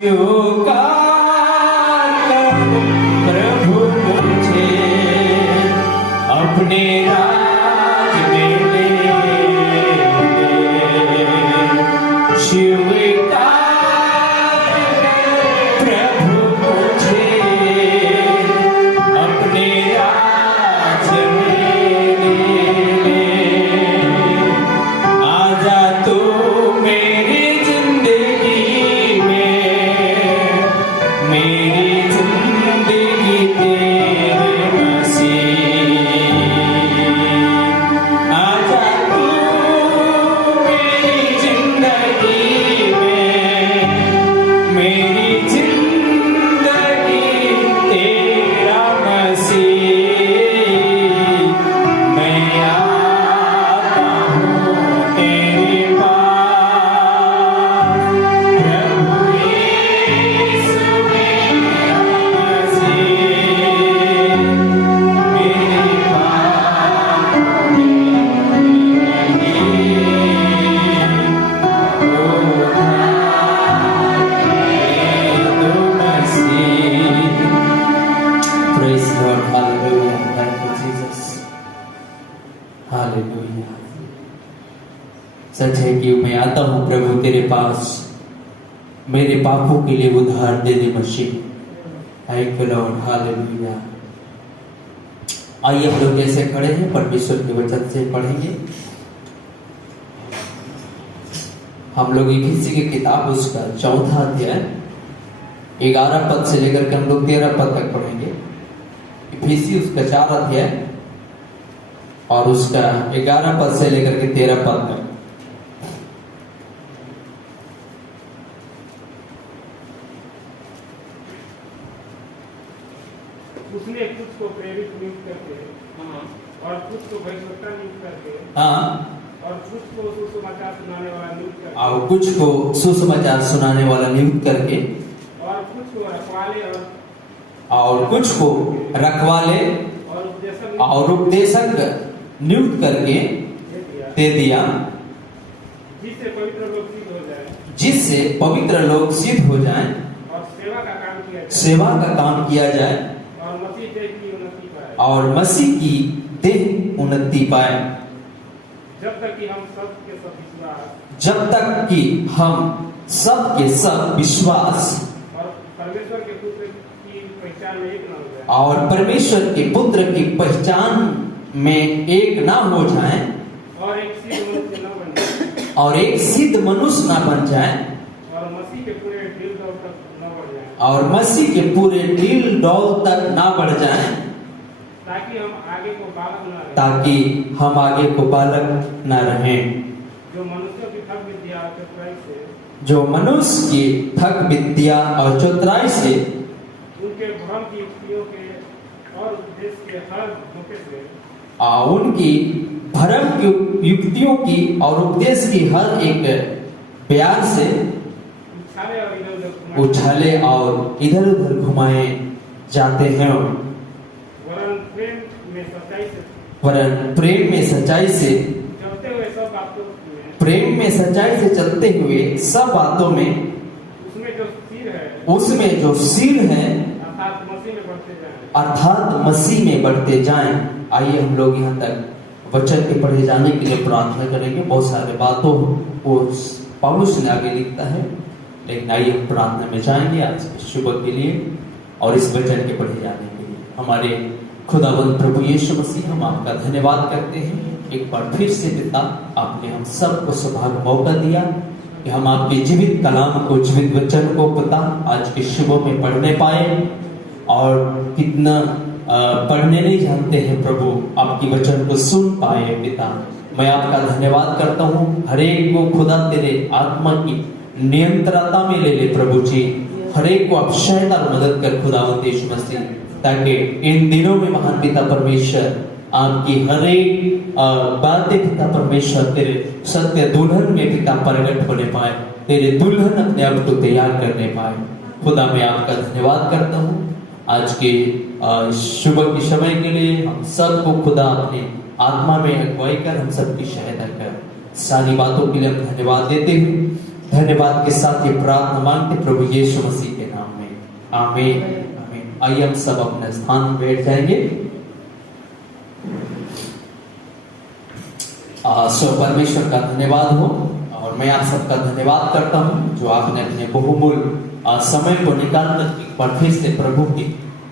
प्रभु मुझे अपने राज में ले स्वीकार प्रभु मुझे अपने राज में ले आजा तू मेरी जिंदगी में मेरी जिंदगी तेरे मसीह आजा तू मेरी जिंदगी में मेरी जिंदगी तेरा मसीह मैं आता हूँ तेरे पास प्रभु यीशु मेरा मसीह मेरे पास Praise Lord, hallelujah, thank you Jesus, hallelujah। सच है कि मैं आता हूँ प्रभु तेरे पास, मेरे पापों के लिए उद्धार दे दे मसीह। Thank you Lord, hallelujah. आइए हम लोग कैसे खड़े हैं, परमेश्वर के वचन से पढ़ेंगे। हम लोग इफिसी की किताब उसका 4 अध्याय 11 पद से लेकर के हम लोग 13 पद तक पढ़ेंगे। इफिसी उसका 4 अध्याय और उसका 11 पद से लेकर के 13 पद तक। उसने कुछ को प्रेरित नियुक्त करके और कुछ को भविष्यवक्ता नियुक्त करके हाँ, और कुछ को सुसमाचार सुनाने वाला नियुक्त करके और कुछ को सुसमाचार सुनाने वाला नियुक्त करके और कुछ को रखवाले और कुछ को रखवाले और उपदेशक नियुक्त करके दे दिया, जिससे पवित्र लोग सिद्ध हो जाए जिससे पवित्र लोग सिद्ध हो जाएं और सेवा का काम किया जाए सेवा का काम किया जाए और मसीह देह की उन्नति पाए, और मसीह की देह उन्नति पाए, जब तक कि हम सब के सब विश्वास जब तक कि हम सब के सब विश्वास और परमेश्वर के पुत्र की पहचान में एक न हो जाए और परमेश्वर के पुत्र की पहचान में एक ना हो जाएं और एक सिद्ध मनुष्य न बन जाए और एक सिद्ध मनुष्य ना बन जाए और मसीह के पूरे दिल दौर तक न बढ़ जाए, और मसीह के पूरे दिल डौल तक ना बढ़ जाएं ताकि हम आगे को बालक न रहें, ताकि हम आगे को बालक ना रहें, जो मनुष्यों की ठग विद्या और चतुराई से जो मनुष्य की ठग विद्या और चतुराई से उनके भ्रम की युक्तियों के और उपदेश के हर धोखे से उनकी भरम की युक्तियों की और उपदेश की हर एक प्यार से उछाले और इधर उधर उछाले और इधर उधर घुमाए जाते हैं, वरन प्रेम में सच्चाई से वरन प्रेम में सच्चाई से चलते हुए सब बातों में प्रेम में सच्चाई से चलते हुए सब बातों में उसमें जो सिर है अर्थात मसीह में बढ़ते जाएं। अर्थात मसीह में बढ़ते जाएं। आइए हम लोग यहाँ तक वचन के पढ़े जाने के लिए प्रार्थना करेंगे। बहुत सारे बातों को पौलुस ने आगे लिखता है, लेकिन आइए हम प्रार्थना में जाएंगे आज के सुबह के लिए और इस वचन के पढ़े जाने के लिए। हमारे खुदावंद प्रभु यीशु मसीह, हम आपका धन्यवाद करते हैं एक बार फिर से पिता, आपने हम सबको सौभाग्य मौका दिया कि हम आपके जीवित कलाम को, जीवित वचन को पिता आज के सुबह में पढ़ने पाए। और कितना पढ़ने नहीं जानते हैं प्रभु, आपकी वचन को सुन पाए पिता। मैं आपका धन्यवाद करता हूँ। हर एक को खुदा तेरे आत्मा की नियंत्रता में ले ले प्रभु जी। हर एक को आप सहायता और मदद कर खुदावंद यीशु मसीह, ताकि इन दिनों में महान पिता परमेश्वर आपकी हर एक बातें पिता परमेश्वर तेरे सत्य दुल्हन में पिता प्रकट होने पाए, तेरे दुल्हन अपने आप को तैयार करने पाए। खुदा मैं आपका धन्यवाद करता हूँ आज के सुबह के समय के लिए। हम सबको खुदा अपने आत्मा में अगुवाई कर हम सबकी सहायता कर, सारी बातों के लिए हम धन्यवाद देते हैं। धन्यवाद के साथ ये प्रार्थना मांगते प्रभु यीशु मसीह के नाम में, आमीन आमीन। आइए हम सब अपने स्थान में बैठ जाएंगे। सो परमेश्वर का धन्यवाद हो और मैं आप सबका धन्यवाद करता हूँ जो आपने अपने बहुमूल्य समय को निकालकर एक बार फिर से प्रभु के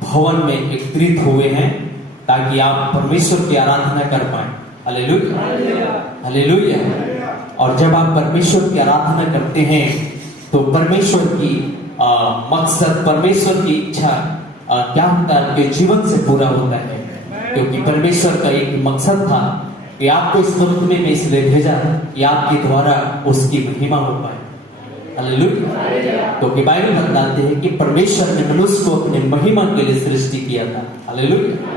भवन में एकत्रित हुए हैं ताकि आप परमेश्वर की आराधना कर पाए। Hallelujah hallelujah. और जब आप परमेश्वर की आराधना करते हैं तो परमेश्वर की मकसद, परमेश्वर की इच्छा क्या होता है, आपके जीवन से पूरा होता है। क्योंकि परमेश्वर का एक मकसद था कि आपको इस मुल्क में इसलिए भेजा कि आपके द्वारा उसकी महिमा हो पाए। हालेलुया। क्योंकि बाइबल बताते हैं कि परमेश्वर ने मनुष्य को अपने महिमा के लिए सृष्टि किया था। Hallelujah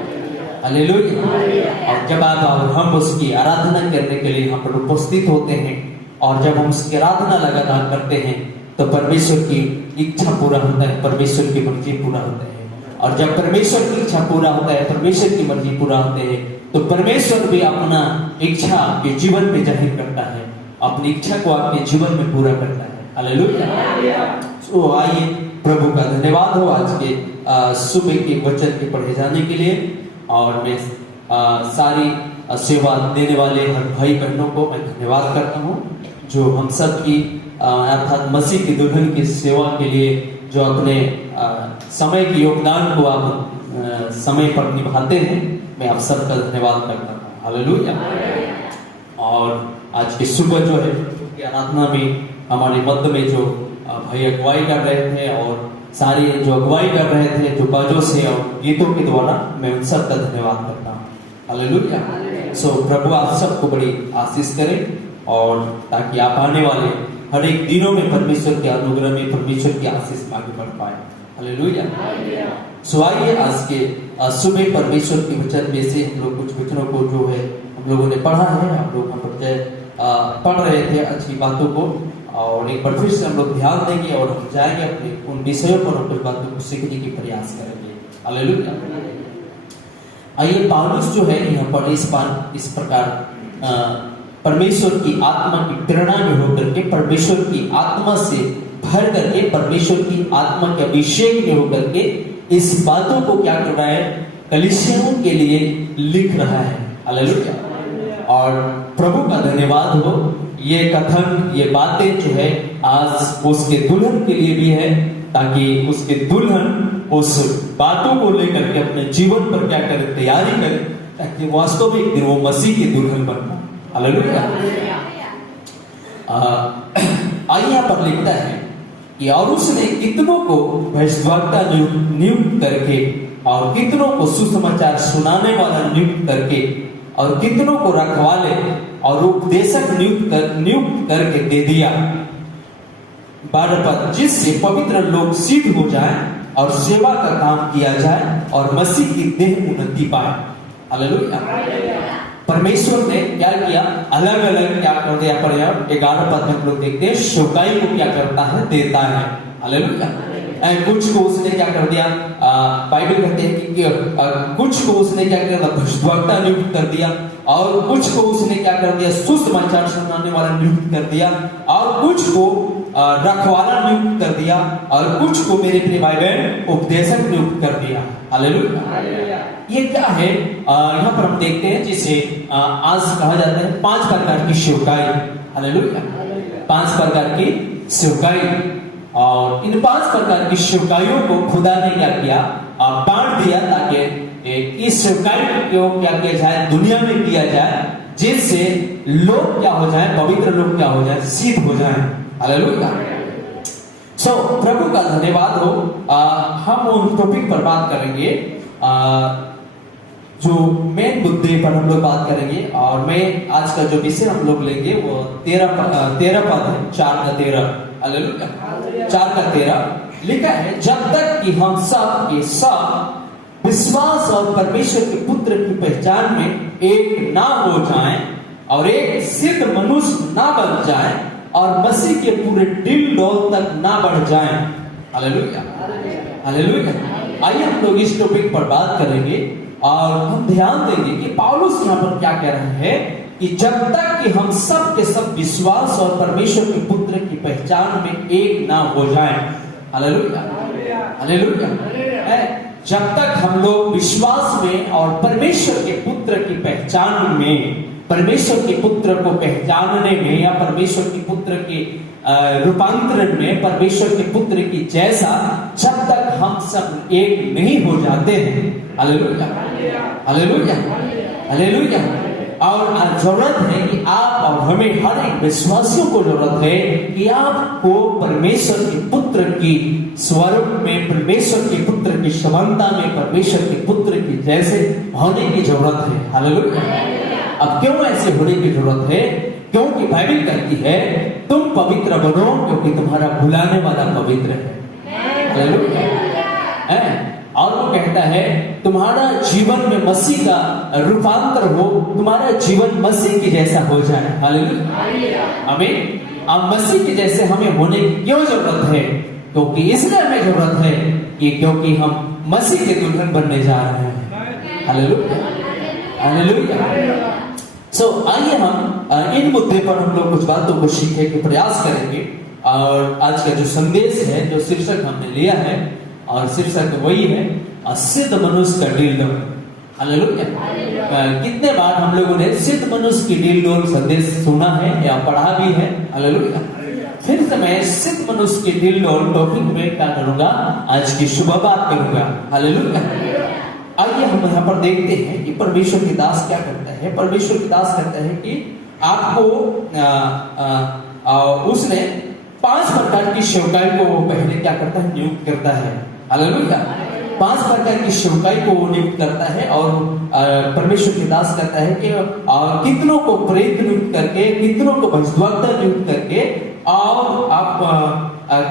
hallelujah. और जब आप और हम उसकी आराधना करने के लिए यहाँ पर उपस्थित होते हैं और जब हम उसकी आराधना लगातार करते हैं तो परमेश्वर की इच्छा पूरा होता है, परमेश्वर की मर्जी पूरा होता है। और जब परमेश्वर की इच्छा पूरा होता है, परमेश्वर की मर्जी पूरा होते हैं, तो परमेश्वर भी अपना इच्छा आपके जीवन में जाहिर करता है, अपनी इच्छा को आपके जीवन में पूरा करता है। हालेलुया। तो आइए प्रभु का धन्यवाद हो आज के सुबह के वचन के पढ़े जाने के लिए। और मैं सारी सेवा देने वाले हर भाई बहनों को मैं धन्यवाद करता हूँ जो हम सब की अर्थात मसीह की दुल्हन की सेवा के लिए जो अपने समय के योगदान को आप समय पर निभाते हैं। मैं आप सबका धन्यवाद करता हूँ। हालेलुया। और आज की सुबह जो है की आराधना में हमारे मध्य में जो भाई अगुवाई कर रहे थे और सारे जो अगुवाई कर रहे थे जो बाजों से और गीतों के द्वारा, मैं उन सबका धन्यवाद करता हूँ। हालेलुया। सो प्रभु आप सबको बड़ी आशीष करे और ताकि आप आने वाले हर एक दिनों में परमेश्वर के अनुग्रह में परमेश्वर की आशीष में आगे बढ़ पाए। हालेलुया। सो आइए आज के सुबह परमेश्वर के वचन में से हम लोग कुछ वचनों को जो है हम लोगों ने पढ़ा है, हम लोग पढ़ रहे थे अच्छी बातों को और एक बार फिर से हम लोग ध्यान देंगे और हम जाएंगे अपने उन विषयों पर और कुछ बातों को सीखने की प्रयास करेंगे। हालेलुया। आइए पौलुस जो है यहाँ पर इस प्रकार परमेश्वर की आत्मा की प्रेरणा में होकर के, परमेश्वर की आत्मा से भर करके, परमेश्वर की आत्मा के अभिषेक में होकर के इस बातों को क्या कर रहा है, कलीसियाओं के लिए लिख रहा है। हालेलुया। और प्रभु का धन्यवाद हो, ये कथन, ये बातें जो है आज उसके दुल्हन के लिए भी है ताकि उसके दुल्हन उस बातों को लेकर के अपने जीवन पर क्या करे, तैयारी करे ताकि वास्तव में एक दिन वो मसीह की दुल्हन बनना। हालेलुया। आइए यहाँ पर लिखता है कि और उसने कितनों को भविष्यद्वक्ता नियुक्त करके और कितनों को सुसमाचार सुनाने वाला नियुक्त करके और कितनों को रखवाले और उपदेशक नियुक्त करके दे दिया। 12 पद, जिससे पवित्र लोग सिद्ध हो जाए और सेवा का काम किया जाए और मसीह की देह उन्नति पाए। हालेलुया। परमेश्वर ने क्या किया, अलग अलग क्या कर दिया पर 11 पद में हम लोग देखते हैं सेवकाई को क्या करता है, देता है। हालेलुया। कुछ को उसने क्या कर दिया, बाइबल कहते हैं कि कुछ को उसने क्या कर दिया, भविष्यद्वक्ता नियुक्त कर दिया और कुछ को उसने क्या कर दिया, सुसमाचार सुनाने वाला नियुक्त कर दिया और कुछ को रखवाला नियुक्त कर दिया और कुछ को मेरे प्रिय भाई बहन उपदेशक नियुक्त कर दिया। हालेलुया। ये क्या है, यहाँ पर हम देखते हैं जिसे आज कहा जाता है 5 प्रकार की सेवकाई। हालेलुया। 5 प्रकार की सेवकाई। और इन 5 प्रकार की सेवकाइयों को खुदा ने क्या किया, बांट दिया ताकि इस सेवकाई को क्या किया जाए, दुनिया में किया जाए, जिससे लोग क्या हो जाए, पवित्र लोग क्या हो जाए, सिद्ध हो जाए। हालेलुया। सो प्रभु का धन्यवाद हो। हम उन टॉपिक पर बात करेंगे जो मेन मुद्दे पर हम लोग बात करेंगे और मैं आज का जो विषय हम लोग लेंगे वो 13 पद है, 4 का 13। हालेलुया। 4 का 13 लिखा है, जब तक कि हम सब के सब विश्वास और परमेश्वर के पुत्र की पहचान में एक ना हो जाएं और एक सिद्ध मनुष्य ना बन जाएं और मसीह के पूरे दिल डोल तक ना बढ़ जाएं। हालेलुया। हालेलुया। आइए हम लोग इस टॉपिक पर बात करेंगे और हम ध्यान देंगे कि पौलुस यहाँ पर क्या कह रहे हैं कि जब तक कि हम सब के सब विश्वास और परमेश्वर के पुत्र की पहचान में एक ना हो जाएं। Hallelujah, hallelujah. जब तक हम लोग विश्वास में और परमेश्वर के पुत्र की पहचान में, परमेश्वर के पुत्र को पहचानने में या परमेश्वर के पुत्र के रूपांतरण में, परमेश्वर के पुत्र की जैसा जब तक हम सब एक नहीं हो जाते हैं, हालेलुया, हालेलुया, हालेलुया। और जरूरत है कि आप और हमें, हर एक विश्वासियों को जरूरत है कि आपको परमेश्वर के पुत्र की स्वरूप में, परमेश्वर के पुत्र की समानता में, परमेश्वर के पुत्र की जैसे होने की जरूरत है। हालेलुया। अब क्यों ऐसे होने की जरूरत है? क्योंकि बाइबल कहती है तुम पवित्र बनो क्योंकि तुम्हारा बुलाने वाला पवित्र है। हालेलुया। और वो कहता है तुम्हारा जीवन में मसीह का रूपांतर हो, तुम्हारा जीवन मसीह की जैसा हो जाए। हालेलुया, आमीन। अब मसीह के जैसे हमें होने की क्यों जरूरत है? क्योंकि इसलिए हमें जरूरत है कि क्योंकि हम मसीह के दुल्हन बनने जा रहे हैं। Hallelujah, hallelujah. आइए हम इन मुद्दे पर हम लोग कुछ बातों को सीखने के प्रयास करेंगे। और आज का जो संदेश है, जो शीर्षक हमने लिया है, और शीर्षक वही है सिद्ध मनुष्य का डील डोल। हालेलुया। कितने बार हम लोगों ने सिद्ध मनुष्य की डील डोल संदेश सुना है या पढ़ा भी है? हालेलुया। फिर से मैं सिद्ध मनुष्य की डील डोल टॉपिक में क्या करूंगा, आज की सुबह बात करूंगा। हालेलुया। आइए हम यहाँ पर देखते हैं कि परमेश्वर की दास क्या करता है। परमेश्वर की दास कहता है कि आपको उसने 5 प्रकार की सेवकाई को वो पहले क्या करता है, नियुक्त करता है। हालेलुया। 5 प्रकार की सेवकाई को वो नियुक्त करता है। और परमेश्वर की दास कहता है कि कितनों को प्रेरित नियुक्त करके, कितनों को भविष्यद्वक्ता नियुक्त करके। और आप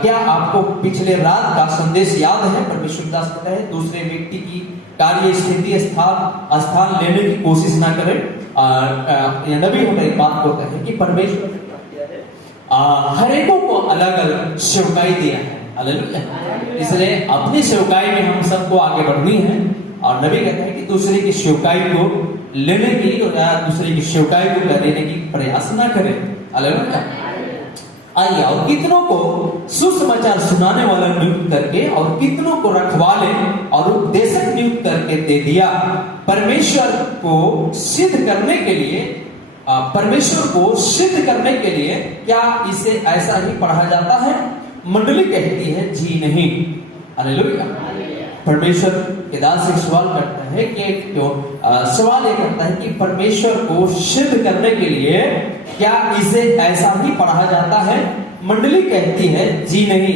क्या आपको पिछले रात का संदेश याद है? परमेश्वर की दास कहता है दूसरे व्यक्ति की कार्य स्थिति स्थान लेने की कोशिश ना करें। नबी हमें एक बात कहता है कि परमेश्वर ने हर एक को अलग अलग सेवकाई दिया है। हालेलुया। इसलिए अपनी सेवकाई में हम सबको आगे बढ़नी है। और नबी कहता है कि दूसरे की सेवकाई को लेने की या दूसरे की सेवकाई को लेने की प्रयास ना करें। हालेलुया। आइए, और कितनों को सुसमाचार सुनाने वाला नियुक्त करके और कितनों को रखवाले और उपदेशक नियुक्त करके दे दिया। परमेश्वर को सिद्ध करने के लिए, परमेश्वर को सिद्ध करने के लिए क्या इसे ऐसा ही पढ़ा जाता है? मंडली कहती है जी नहीं। हालेलुया। परमेश्वर के दास एक सवाल करता है कि सवाल ये करता है कि परमेश्वर को सिद्ध करने के लिए क्या इसे ऐसा ही पढ़ा जाता है? मंडली कहती है जी नहीं।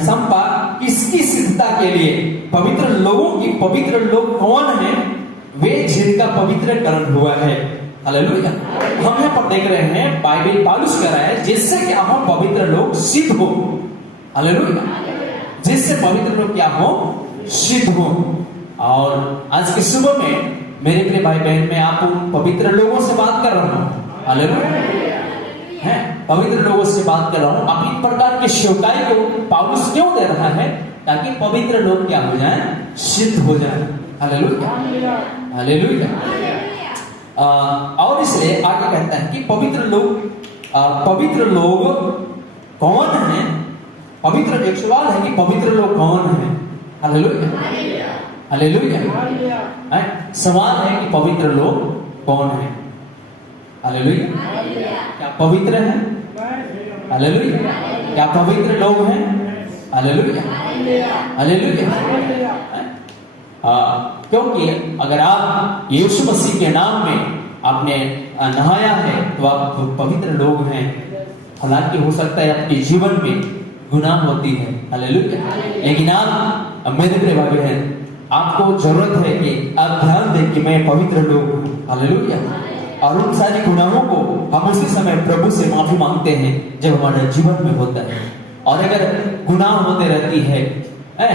संपा इसकी सिद्धता के लिए पवित्र लोगों की, पवित्र लोग कौन है? वे जिनका पवित्रकरण हुआ है। हालेलुया। हम यहाँ पर देख रहे हैं बाइबल पौलुस कह रहा है जिससे कि हम पवित्र लोग सिद्ध हो। हालेलुया। जिससे पवित्र लोग क्या हो? सिद्ध हो। और आज की सुबह में मेरे प्रिय भाई बहन, मैं आप उन पवित्र लोगों से बात कर रहा हूँ। हालेलुया। है, पवित्र लोगों से बात कर रहा हूँ। अब इन प्रकार के सेवकाई को पौलुस क्यों दे रहा है? ताकि पवित्र लोग क्या हो जाएं? सिद्ध हो जाएं। Hallelujah, hallelujah. और इसलिए आगे कहता है कि पवित्र लोग कौन है? पवित्र, एक सवाल है कि पवित्र लोग कौन है? Hallelujah, hallelujah. सवाल है कि पवित्र लोग कौन है? हालेलुया। क्या पवित्र है? हालेलुया। क्या पवित्र लोग हैं? Hallelujah, hallelujah. क्योंकि अगर आप यीशु मसीह के नाम में आपने नहाया है तो आप पवित्र लोग हैं। हालांकि हो सकता है आपके जीवन में गुनाह होती है। हालेलुया। लेकिन आप मेरे प्रिय भाई बहन, आपको जरूरत है कि आप ध्यान दें कि मैं पवित्र लोग हूं। हालेलुया। और उन सारी गुनाहों को हम उसी समय प्रभु से माफी मांगते हैं जब हमारे जीवन में होता है। और अगर गुनाह होते रहती है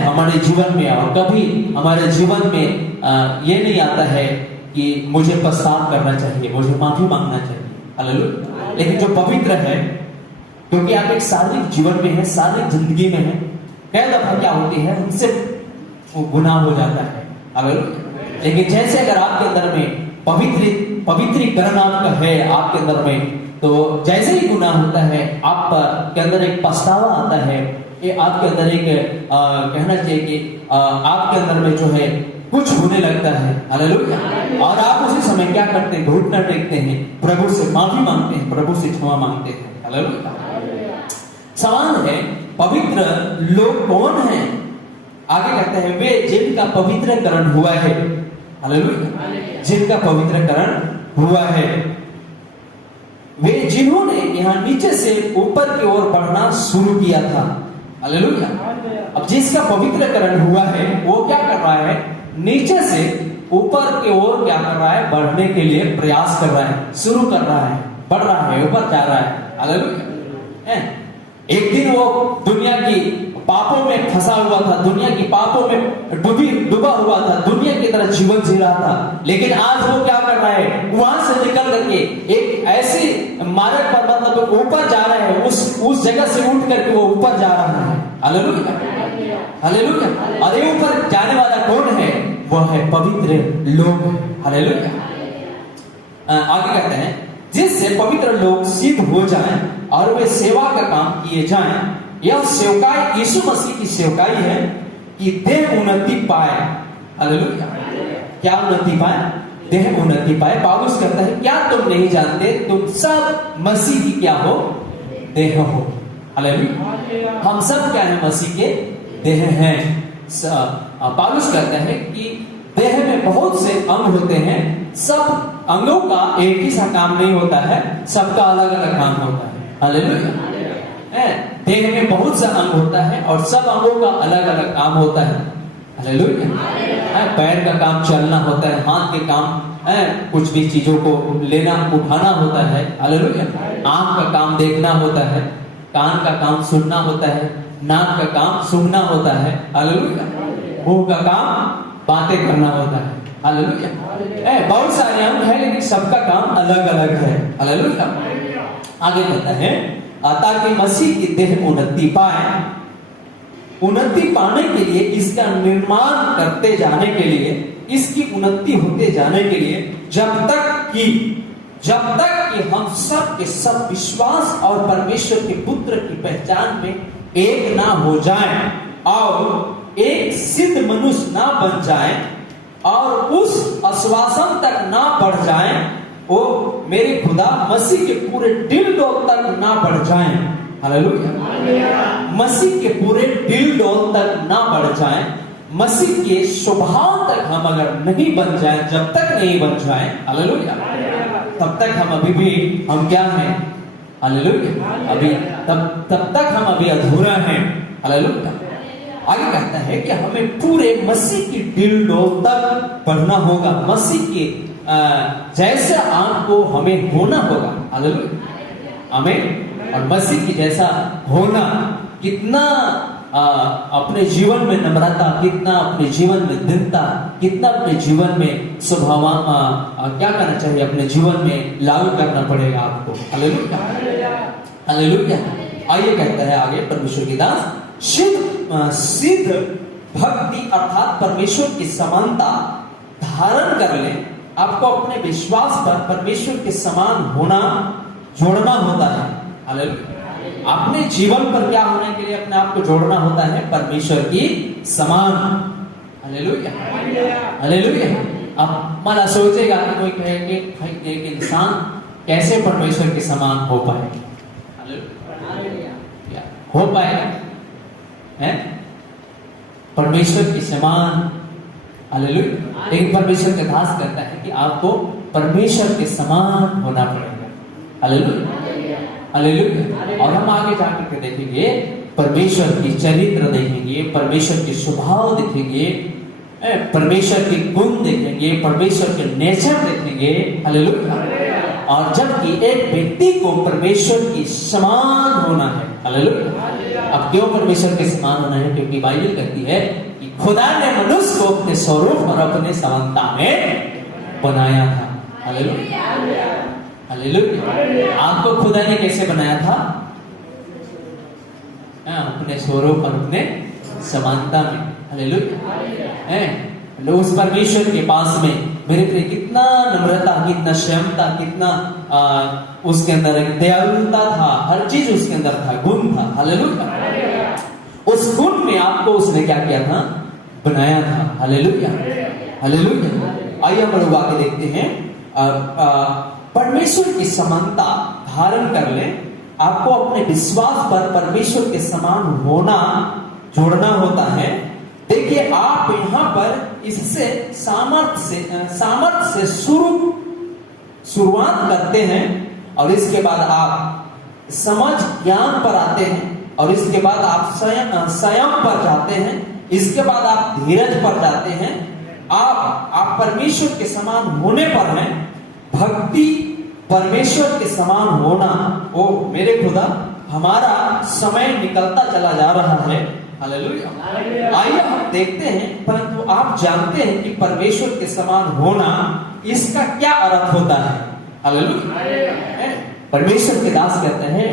हमारे जीवन में, और कभी हमारे जीवन में ये नहीं आता है कि मुझे पश्चाताप करना चाहिए, मुझे माफी मांगना चाहिए। हालेलुया। लेकिन जो पवित्र है, क्योंकि आप एक शारीरिक जीवन में है, शारीरिक जिंदगी में है, कई दफा क्या होती है हमसे वो गुनाह हो जाता है। हालेलुया। लेकिन जैसे अगर आपके अंदर में पवित्रीकरण आपका है आपके अंदर में, तो जैसे ही गुनाह होता है आप के अंदर एक पछतावा आता है, ये आपके अंदर एक कहना चाहिए कि आपके अंदर में जो है कुछ होने लगता है। हालेलुया। और आप उसी समय क्या करते हैं? घुटना टेकते हैं, प्रभु से माफी मांगते हैं, प्रभु से क्षमा मांगते हैं। हालेलुया। सवाल है पवित्र लोग कौन हैं? आगे कहते हैं वे जिनका पवित्रकरण हुआ है। हालेलुया। जिनका पवित्रकरण हुआ है, वे जिन्होंने यहाँ नीचे से ऊपर की ओर बढ़ना शुरू किया था। हालेलुया। अब जिसका पवित्रकरण हुआ है वो क्या कर रहा है? नीचे से ऊपर की ओर क्या कर रहा है? बढ़ने के लिए प्रयास कर रहा है, शुरू कर रहा है, बढ़ रहा है, ऊपर जा रहा है। हालेलुया। एक दिन वो दुनिया की पापों में फंसा हुआ था, दुनिया की पापों में डूबा हुआ था, दुनिया की तरह जीवन जी रहा था, लेकिन आज वो क्या कर रहा है? वहां से निकल करके एक ऐसी मार्ग पर मतलब ऊपर जा रहा है, उस जगह से उठ करके वो ऊपर जा रहा है। हालेलुया। हालेलुया। और ये ऊपर जाने वाला कौन है? वो है पवित्र लोग। हालेलुया। आगे कहते हैं जिससे पवित्र लोग सिद्ध हो जाएं और वे सेवा का काम किए जाएं। यह सेवकाई यीशु मसीह की सेवकाई है कि देह उन्नति पाए। हालेलुया। क्या उन्नति पाए? देह उन्नति पाए। पौलुस कहता है क्या तुम नहीं जानते तुम सब मसीह की क्या हो? देह हो। हालेलुया। हम सब क्या है? मसीह के देह हैं। पौलुस कहता है कि देह में बहुत से अंग होते हैं, सब अंगों का एक ही सा काम नहीं होता है, सबका अलग अलग काम होता है। हालेलुया। देह में बहुत सा अंग होता है और सब अंगों का अलग अलग काम होता है। हालेलुया। पैर का काम चलना होता है, हाथ के काम कुछ भी चीजों को लेना उठाना होता है। हालेलुया। आंख का काम देखना होता है, कान का काम सुनना होता है, नाक का काम सूंघना होता है। हालेलुया। मुंह का काम बातें करना होता है। हालेलुया। बहुत सारे अंग है लेकिन सबका काम अलग अलग है। हालेलुया। आगे कहता है ताकि मसीह की देह उन्नति पाए। उन्नति पाने के लिए, इसका निर्माण करते जाने के लिए, इसकी उन्नति होते जाने के लिए जब तक कि हम सब के सब विश्वास और परमेश्वर के पुत्र की पहचान में एक ना हो जाएं और एक सिद्ध मनुष्य ना बन जाएं और उस आश्वासन तक ना बढ़ जाएं, वो मेरे खुदा मसीह के पूरे दिल डोल तक ना बढ़ जाएं। हालेलुया। मसीह के पूरे दिल डोल तक ना बढ़ जाएं, मसीह के स्वभाव तक हम अगर नहीं बन जाएं, जब तक नहीं बन जाएं, हालेलुया, तब तक हम अभी भी हम क्या हैं? हालेलुया। अभी तब तक हम अभी अधूरा हैं। हालेलुया। आगे कहता है कि हमें पूरे मसीह की दिल डोल तक बढ़ना होगा, मसीह के जैसे आपको हमें होना होगा। हालेलुया। आमीन। और मसीह की जैसा होना, कितना अपने जीवन में नम्रता, कितना अपने जीवन में दीनता, कितना अपने जीवन में स्वभाव क्या करना चाहिए, अपने जीवन में लागू करना पड़ेगा आपको। हालेलुया। हालेलुया। आइए कहता है आगे परमेश्वर की दास, सिद्ध भक्ति अर्थात परमेश्वर की समानता धारण कर ले। आपको अपने विश्वास पर परमेश्वर के समान होना, जोड़ना होता है। हालेलुया। अपने जीवन पर क्या होने के लिए अपने आप को जोड़ना होता है? परमेश्वर की समान। हालेलुया। हालेलुया। अब माना सोचेगा कि कोई कहे कि भाई एक इंसान कैसे परमेश्वर के समान हो पाए? हालेलुया। हो पाएगा है परमेश्वर के समान। हालेलुया। लेकिन परमेश्वर का दास कहता है कि आपको परमेश्वर के समान होना पड़ेगा। हालेलुया। हालेलुया। और हम आगे जाकर के देखेंगे, परमेश्वर की चरित्र देखेंगे, परमेश्वर के स्वभाव देखेंगे, परमेश्वर के गुण देखेंगे, परमेश्वर के नेचर देखेंगे। हालेलुया। और जबकि एक व्यक्ति को परमेश्वर की समान होना है। हालेलुया। अब क्यों परमेश्वर के समान होना है? क्योंकि बाइबल कहती है कि खुदा ने मनुष्य को अपने स्वरूप और अपने समानता में बनाया था। हालेलुया। हालेलुया। आपको खुदा ने कैसे बनाया था? अपने स्वरूप और अपने समानता में। हालेलुया। उस परमेश्वर के पास में मेरे प्रिय कितना नम्रता, कितना क्षमता, कितना उसके अंदर एक दयालुता था, हर चीज उसके अंदर था, गुण था। हालेलुया। उस गुण में आपको उसने क्या किया था? बनाया था। Hallelujah, hallelujah. आइए हम लोग आगे देखते हैं। परमेश्वर की समानता धारण कर ले। आपको अपने विश्वास पर परमेश्वर के समान होना जोड़ना होता है। देखिए, आप यहां पर इससे सामर्थ्य से शुरुआत करते हैं और इसके बाद आप समझ ज्ञान पर आते हैं और इसके बाद आप संयम पर जाते हैं, इसके बाद आप धीरज पर जाते हैं। आप परमेश्वर के समान होने पर हैं। भक्ति परमेश्वर के समान होना, ओ मेरे खुदा, हमारा समय निकलता चला जा रहा है। हालेलुया। आइए हम देखते हैं, परंतु आप जानते हैं कि परमेश्वर के समान होना इसका क्या अर्थ होता है? हालेलुया। परमेश्वर के दास कहते हैं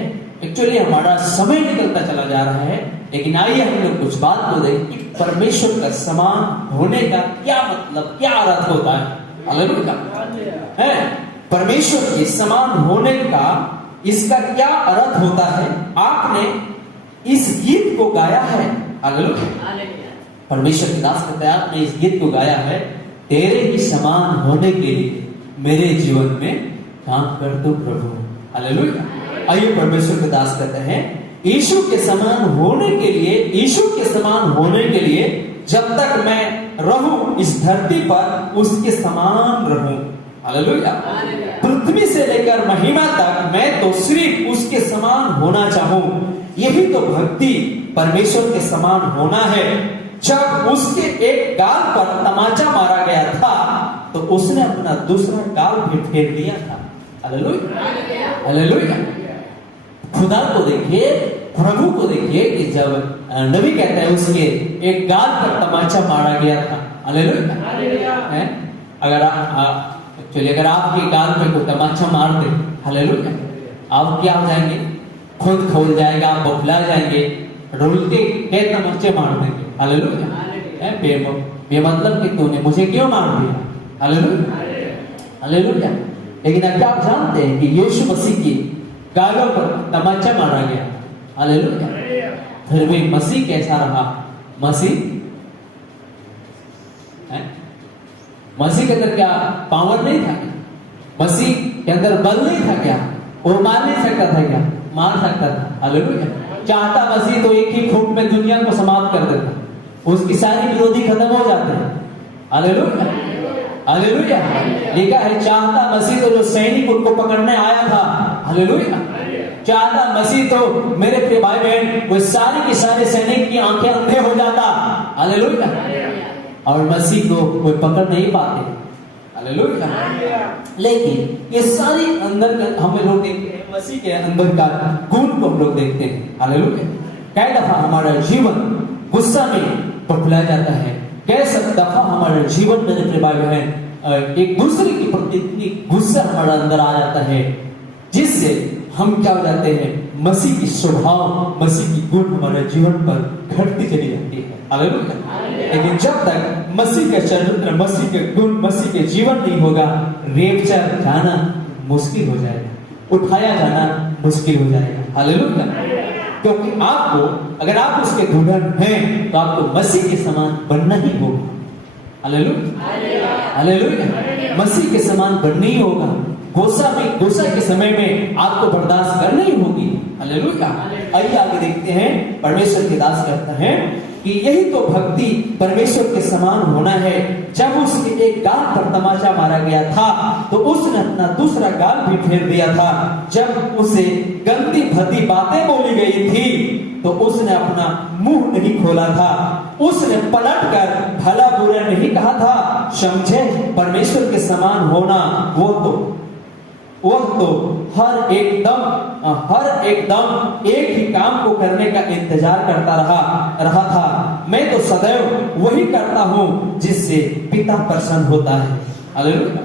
एक्चुअली हमारा समय निकलता चला जा रहा है, लेकिन आइए हम लोग कुछ बात को देखें कि परमेश्वर का समान होने का क्या मतलब, क्या अर्थ होता है। हालेलुया। परमेश्वर के समान होने का इसका क्या अर्थ होता है? आपने इस गीत को गाया है। हालेलुया। परमेश्वर के दास कहते हैं आपने इस गीत को गाया है, तेरे ही समान होने के लिए मेरे जीवन में काम कर दो प्रभु। हालेलुया। आइए परमेश्वर के दास कहते हैं यीशु के समान होने के लिए, यीशु के समान होने के लिए जब तक मैं रहूं इस धरती पर उसके समान रहूं। हालेलुया। पृथ्वी से लेकर महिमा तक मैं तो सिर्फ उसके समान होना चाहूं। यही तो भक्ति परमेश्वर के समान होना है। जब उसके एक गाल पर तमाचा मारा गया था तो उसने अपना दूसरा गाल भी फेर दिया था। Hallelujah, hallelujah. खुदा को देखिए, प्रभु को देखिए कि जब नबी कहता है उसके एक गाल पर तमाचा मारा गया था। हालेलुया। अगर आपके गाल पे कोई तमाचा मार दे, हालेलुया, आप क्या हो जाएंगे? खुद खोल जाएगा, आप बौखला जाएंगे, रुलते के तमाचे मार देंगे। हालेलुया। बेमतलब कि तूने मुझे क्यों मार दिया? Hallelujah, hallelujah. लेकिन क्या आप जानते हैं कि यीशु मसीह की गालों पर तमाचा मारा गया? हालेलुया। फिर भी मसीह कैसा रहा? मसीह के अंदर क्या पावर नहीं था? मसीह के अंदर बल नहीं था क्या? वो मार नहीं सकता था क्या? मार सकता था। हालेलुया। चाहता मसीह तो एक ही फूंक में दुनिया को समाप्त कर देता, उसकी सारी विरोधी खत्म हो जाते हैं। Hallelujah, hallelujah. लिखा है चाहता मसीह तो जो सैनिक उनको पकड़ने आया था, हालेलुया, चाहता मसीह तो मेरे प्रिय भाई बहन वो सारे के सारे सैनिक की आंखें अंधे हो जाता। हालेलुया। और मसीह को कोई पकड़ नहीं पाते। हालेलुया। लेकिन ये सारी अंदर हम लोग देखते हैं, मसीह के अंदर का गुण को हम लोग देखते हैं। हालेलुया। कई दफा हमारा जीवन गुस्सा में पकड़ा जाता है, कई दफा हमारा जीवन मेरे प्रिय भाई बहन एक दूसरे के प्रति इतनी गुस्सा हमारा अंदर आ जाता है जिससे हम क्या हो जाते हैं, मसीह की स्वभाव, मसीह की गुण हमारे जीवन पर घटती चली जाती है। हालेलुया। लेकिन जब तक मसीह का चरित्र, मसीह के गुण, मसीह के जीवन नहीं होगा, रेपचर जाना मुश्किल हो जाएगा, उठाया जाना मुश्किल हो जाएगा। हालेलुया। क्योंकि आपको, अगर आप उसके दुल्हन हैं तो आपको मसीह के समान बनना ही होगा। Hallelujah, hallelujah. मसीह के समान बनना ही होगा। गुस्सा के समय में आपको बर्दाश्त करनी ही होगी। हालेलुया। आइए आगे देखते हैं। परमेश्वर के दास कहता है कि यही तो भक्ति परमेश्वर के समान होना है। जब उसके एक गाल पर तमाचा मारा गया था तो उसने अपना दूसरा गाल भी फेर दिया था। जब उसे गंदी भद्दी बातें बोली गई थी तो उसने अपना मुंह नहीं खोला था। उसने पलटकर भला बुरा नहीं कहा था। समझे, परमेश्वर के समान होना वह तो हर एकदम एक ही काम को करने का इंतजार करता रहा था। मैं तो सदैव वही करता हूँ जिससे पिता प्रसन्न होता है। हालेलुया।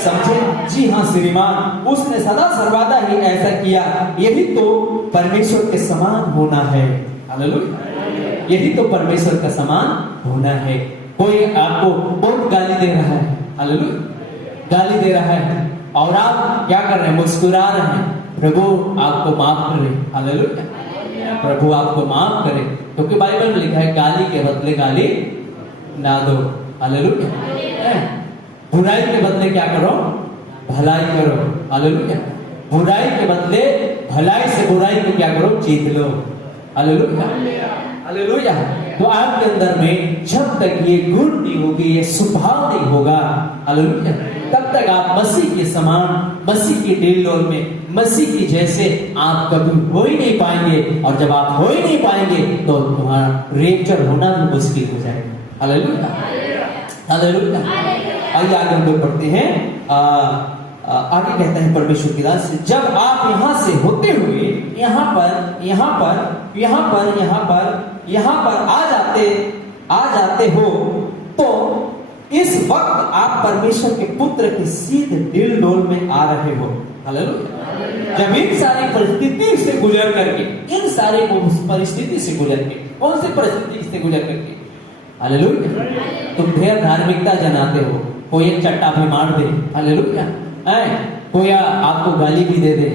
समझे? जी हाँ श्रीमान, उसने सदा सर्वदा ही ऐसा किया। यही तो परमेश्वर के समान होना है। हालेलुया। यही तो परमेश्वर का समान होना है। कोई आपको बहुत गाली दे रहा है, हालेलुया, गाली दे रहा है, और आप क्या कर रहे हैं? मुस्कुरा रहे हैं। प्रभु आपको माफ करे, हालेलुया, प्रभु आपको माफ करे, क्योंकि बाइबल में लिखा है गाली के बदले गाली ना दो, हालेलुया। बुराई के बदले क्या करो? भलाई करो, हालेलुया। बुराई के बदले भलाई से बुराई को क्या करो? जीत लो, हालेलुया, हालेलुया। तो आपके अंदर में जब तक ये गुण नहीं होगी, ये स्वभाव नहीं होगा, हालेलुया, तब तक आप मसीह के समान, मसीह की डील डोल में, मसीह की जैसे आप कभी हो ही नहीं पाएंगे। और जब आप हो ही नहीं पाएंगे तो तुम्हारा रेप्चर होना भी मुश्किल हो जाएगा, हालेलुया, हालेलुया। आइए आगे हम लोग पढ़ते हैं। आगे कहता है परमेश्वर की दास, जब आप यहाँ से होते हुए यहाँ पर आ जाते हो, तो इस वक्त आप परमेश्वर के पुत्र के सीधे दिल डोल में आ रहे हो, हालेलुया। जब इन सारी परिस्थिति से गुजर करके, इन सारी परिस्थिति से गुजर के, कौन सी परिस्थिति से गुजर करके, हालेलुया, तुम ढेर धार्मिकता जनाते हो, कोई एक चट्टा भी मार दे, हालेलुया, कोई आपको गाली भी दे दे,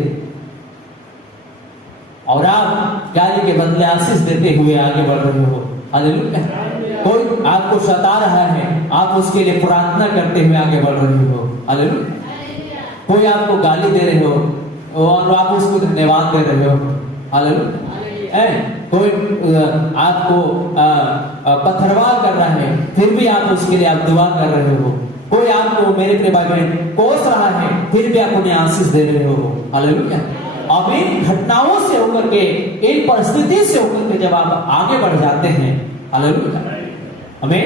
और आप गाली के बदले आशीष देते हुए आगे बढ़ रहे हो, हालेलुया। कोई आपको सता रहा है, आप उसके लिए प्रार्थना करते हुए आगे बढ़ रहे हो, हालेलुया। कोई आपको गाली दे रहे हो और आप उसको धन्यवाद दे रहे हो, हालेलुया। कोई आपको पत्थरवार कर रहा है, फिर भी आप उसके लिए आप दुआ कर रहे हो। कोई आपको, मेरे प्रिय भाई बहन, कोस रहा है, फिर भी आप उन्हें आशीष दे रहे हो, हालेलुया। अब इन घटनाओं से होकर के, इन परिस्थिति से होकर के जब आप आगे बढ़ जाते हैं, हालेलुया, हमें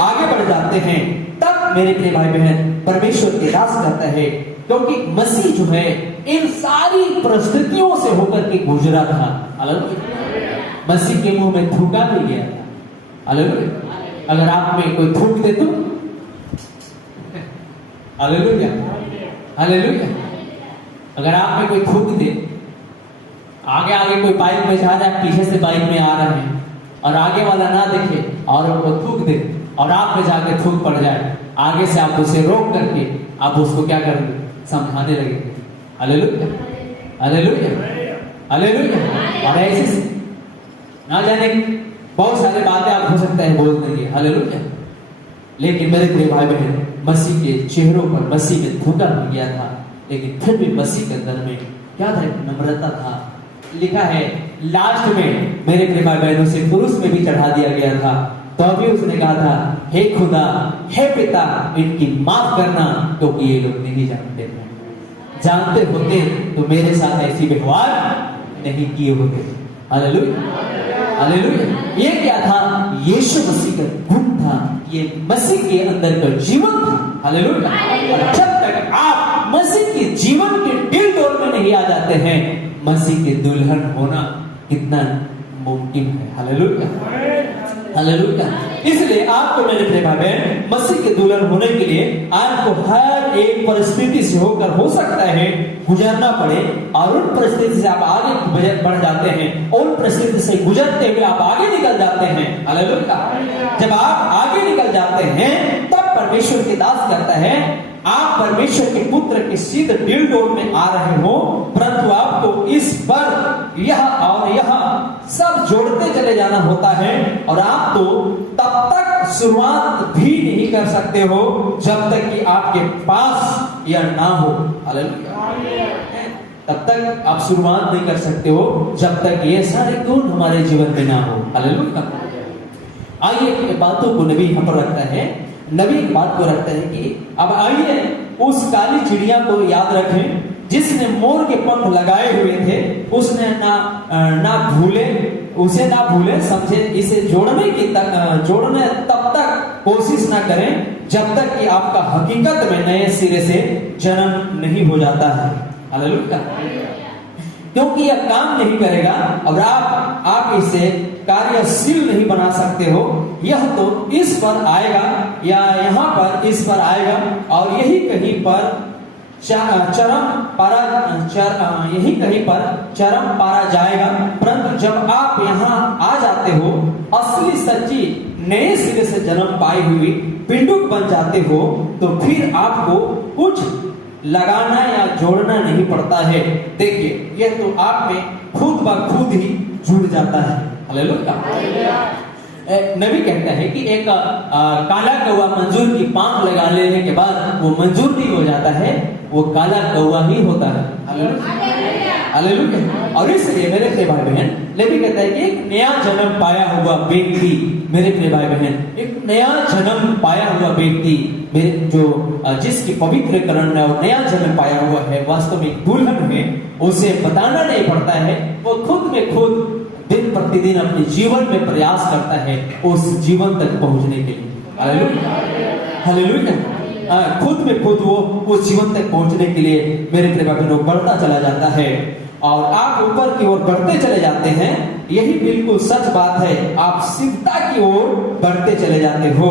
आगे बढ़ जाते हैं, तब मेरे प्रिय भाई बहन परमेश्वर की दास करता है, क्योंकि मसीह जो है इन सारी परिस्थितियों से होकर के गुजरा था, हालेलुया। मसीह के मुंह में थूका भी गया था, हालेलुया। अगर आप में कोई थूक दे तो, हालेलुया, हालेलुया, अगर आप में कोई थूक दे, आगे आगे कोई बाइक में जा रहा है, पीछे से बाइक में आ रहे हैं, और आगे वाला ना देखे और वो थूक दे, और आप में जाके थूक पड़ जाए, आगे से आप उसे रोक करके आप उसको क्या करेंगे? समझाने लगेंगे, हालेलुया, हालेलुया, हालेलुया। और ऐसे ना जाने बहुत सारी बातें आप हो सकता है बोल देंगे, हालेलुया, लेकिन मेरे प्रिय भाई बहन, मसीह के चेहरों पर मसीह में थूका हो गया था, लेकिन फिर भी मसीह के अंदर में क्या था? नम्रता था। लिखा है लास्ट में मेरे प्रिय भाई बहनों से क्रूस में भी चढ़ा दिया गया था, तो अभी उसने कहा था, हे खुदा, हे पिता, इनकी माफ करना, क्योंकि ये लोग नहीं जानते हैं। जानते होते तो मेरे साथ ऐसी व्यवहार नहीं किए होते, हालेलुया, हालेलुया। ये क्या था? यीशु मसीह का गुण था, ये मसीह के अंदर का जीवन था, हालेलुया। और जब तक आप मसीह के जीवन के दिल डोल में नहीं आ जाते हैं, मसीह के दुल्हन होना कितना मुमकिन है, हालेलुया, हालेलुया। इसलिए आपको मेरे प्रिय भाई बहन, मसीह के दुल्हन होने के लिए आपको हर एक परिस्थिति से होकर, हो सकता है गुजरना पड़े, और उन परिस्थिति से आप आगे बढ़ जाते हैं, उन परिस्थिति से गुजरते हुए आप आगे निकल जाते हैं, हालेलुया। जब आप आगे निकल जाते हैं, तब परमेश्वर की दास करता है, आप परमेश्वर के पुत्र के सीधे दिल डोल में आ रहे हो, परंतु आपको इस पर यह और यह सब जोड़ते चले जाना होता है, और आप तो तब तक शुरुआत भी नहीं कर सकते हो जब तक कि आपके पास यह ना हो, हालेलुया। तब तक आप शुरुआत नहीं कर सकते हो जब तक ये सारे गुण हमारे जीवन में ना हो, हालेलुया। आइए बातों को नबी यहाँ पर रखता है, नबी बात को रखता है कि अब आइए उस काली चिड़िया को याद रखें जिसने मोर के पंख लगाए हुए थे, उसने ना भूले, उसे ना भूले, समझे, इसे जोड़ने तब तक कोशिश ना करें जब तक कि आपका हकीकत में नए सिरे से जन्म नहीं हो जाता है, हालेलुया। क्योंकि यह काम नहीं करेगा और आप इसे कार्यशील नहीं बना सकते हो। यह तो इस पर आएगा या यहाँ पर इस पर आएगा और यही कहीं पर यही कहीं पर चरम पारा जाएगा, परंतु जब आप यहाँ आ जाते हो, असली सच्ची नए सिरे से जन्म पाई हुई पिंडुक बन जाते हो, तो फिर आपको कुछ लगाना या जोड़ना नहीं पड़ता है। देखिए, यह तो आप में खुद ब खुद ही जुड़ जाता है। हालेलुया। नबी कहता है कि एक काला कौवा मंजूर की पांख लगा लेने के बाद वो मंजूर नहीं हो जाता है, वो काला कौवा ही होता है। हालेलुया। और इसलिए मेरे प्रिय भाई बहन, नबी कहता है कि एक नया जन्म पाया हुआ व्यक्ति, मेरे प्रिय भाई बहन, एक नया जन्म पाया हुआ व्यक्ति, मेरे जो जिसकी पवित्रकरण और नया जन्म पाया हुआ है, वास्तव में दुल्हन में उसे बताना नहीं पड़ता है, वो खुद में खुद दिन प्रतिदिन अपने जीवन में प्रयास करता है उस जीवन तक पहुंचने के लिए। हालेलुया। हालेलुया। खुद में खुद वो उस जीवन तक पहुंचने के लिए मेरे प्रिय बहनों बढ़ता चला जाता है, और आप ऊपर की ओर बढ़ते चले जाते हैं। यही बिल्कुल सच बात है, आप सिद्धता की ओर बढ़ते चले जाते हो,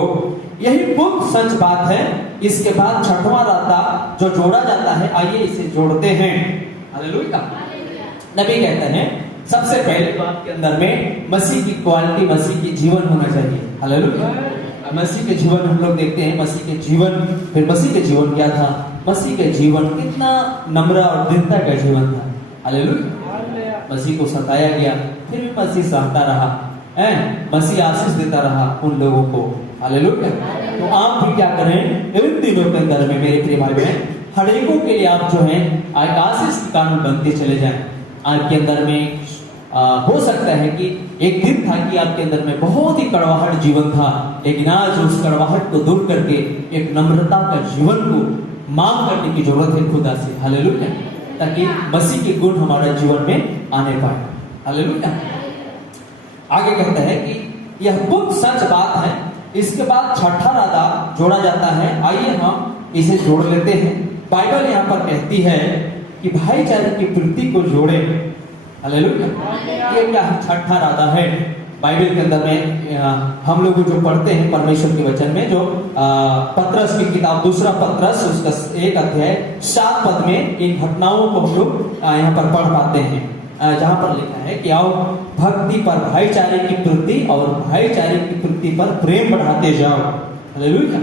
यही बिल्कुल सच बात है। इसके बाद छठवां रास्ता जो जोड़ा जाता है, आइए इसे जोड़ते हैं। हालेलुया। नबी कहते हैं सबसे पहले तो आपके अंदर में मसीह की क्वालिटी, मसीह की जीवन होना चाहिए। हालेलुया। मसीह के जीवन हम लोग देखते हैं, मसीह के जीवन, फिर मसीह के जीवन क्या था? मसीह के जीवन कितना नम्र और दीनता का जीवन था। हालेलुया। मसीह को सताया गया, फिर भी मसीह सहता रहा, मसीह आशीष देता रहा उन लोगों को। हालेलुया। तो आप भी क्या करें इन दिनों के अंदर में मेरे प्रिय भाई बहन, हर एक के लिए आप जो है आशीष के कारण बनते चले जाएं। आपके अंदर में हो सकता है कि एक दिन था कि आपके अंदर में बहुत ही कड़वाहट जीवन था, लेकिन आज उस कड़वाहट को दूर करके एक नम्रता का जीवन को मांग करने की जरूरत है खुदा से। हालेलुया। ताकि मसीह के गुण हमारे जीवन में आने पाए। हालेलुया। आगे कहता है कि यह बहुत सच बात है। इसके बाद छठा राधा जोड़ा जाता है, आइए हम इसे जोड़ लेते हैं। बाइबल यहाँ पर कहती है कि भाईचारे की वृत्ति को जोड़े। हालेलुया। ये क्या छठा राधा है? बाइबल के अंदर में हम लोग जो पढ़ते हैं परमेश्वर के वचन में, जो पत्रस की किताब दूसरा पत्रस उसका 1 अध्याय 7 पद में इन घटनाओं को हम लोग यहाँ पर पढ़ पाते हैं, जहाँ पर लिखा है कि आओ भक्ति पर भाईचारे की वृत्ति और भाईचारे की वृत्ति पर प्रेम बढ़ाते जाओ। हालेलुया।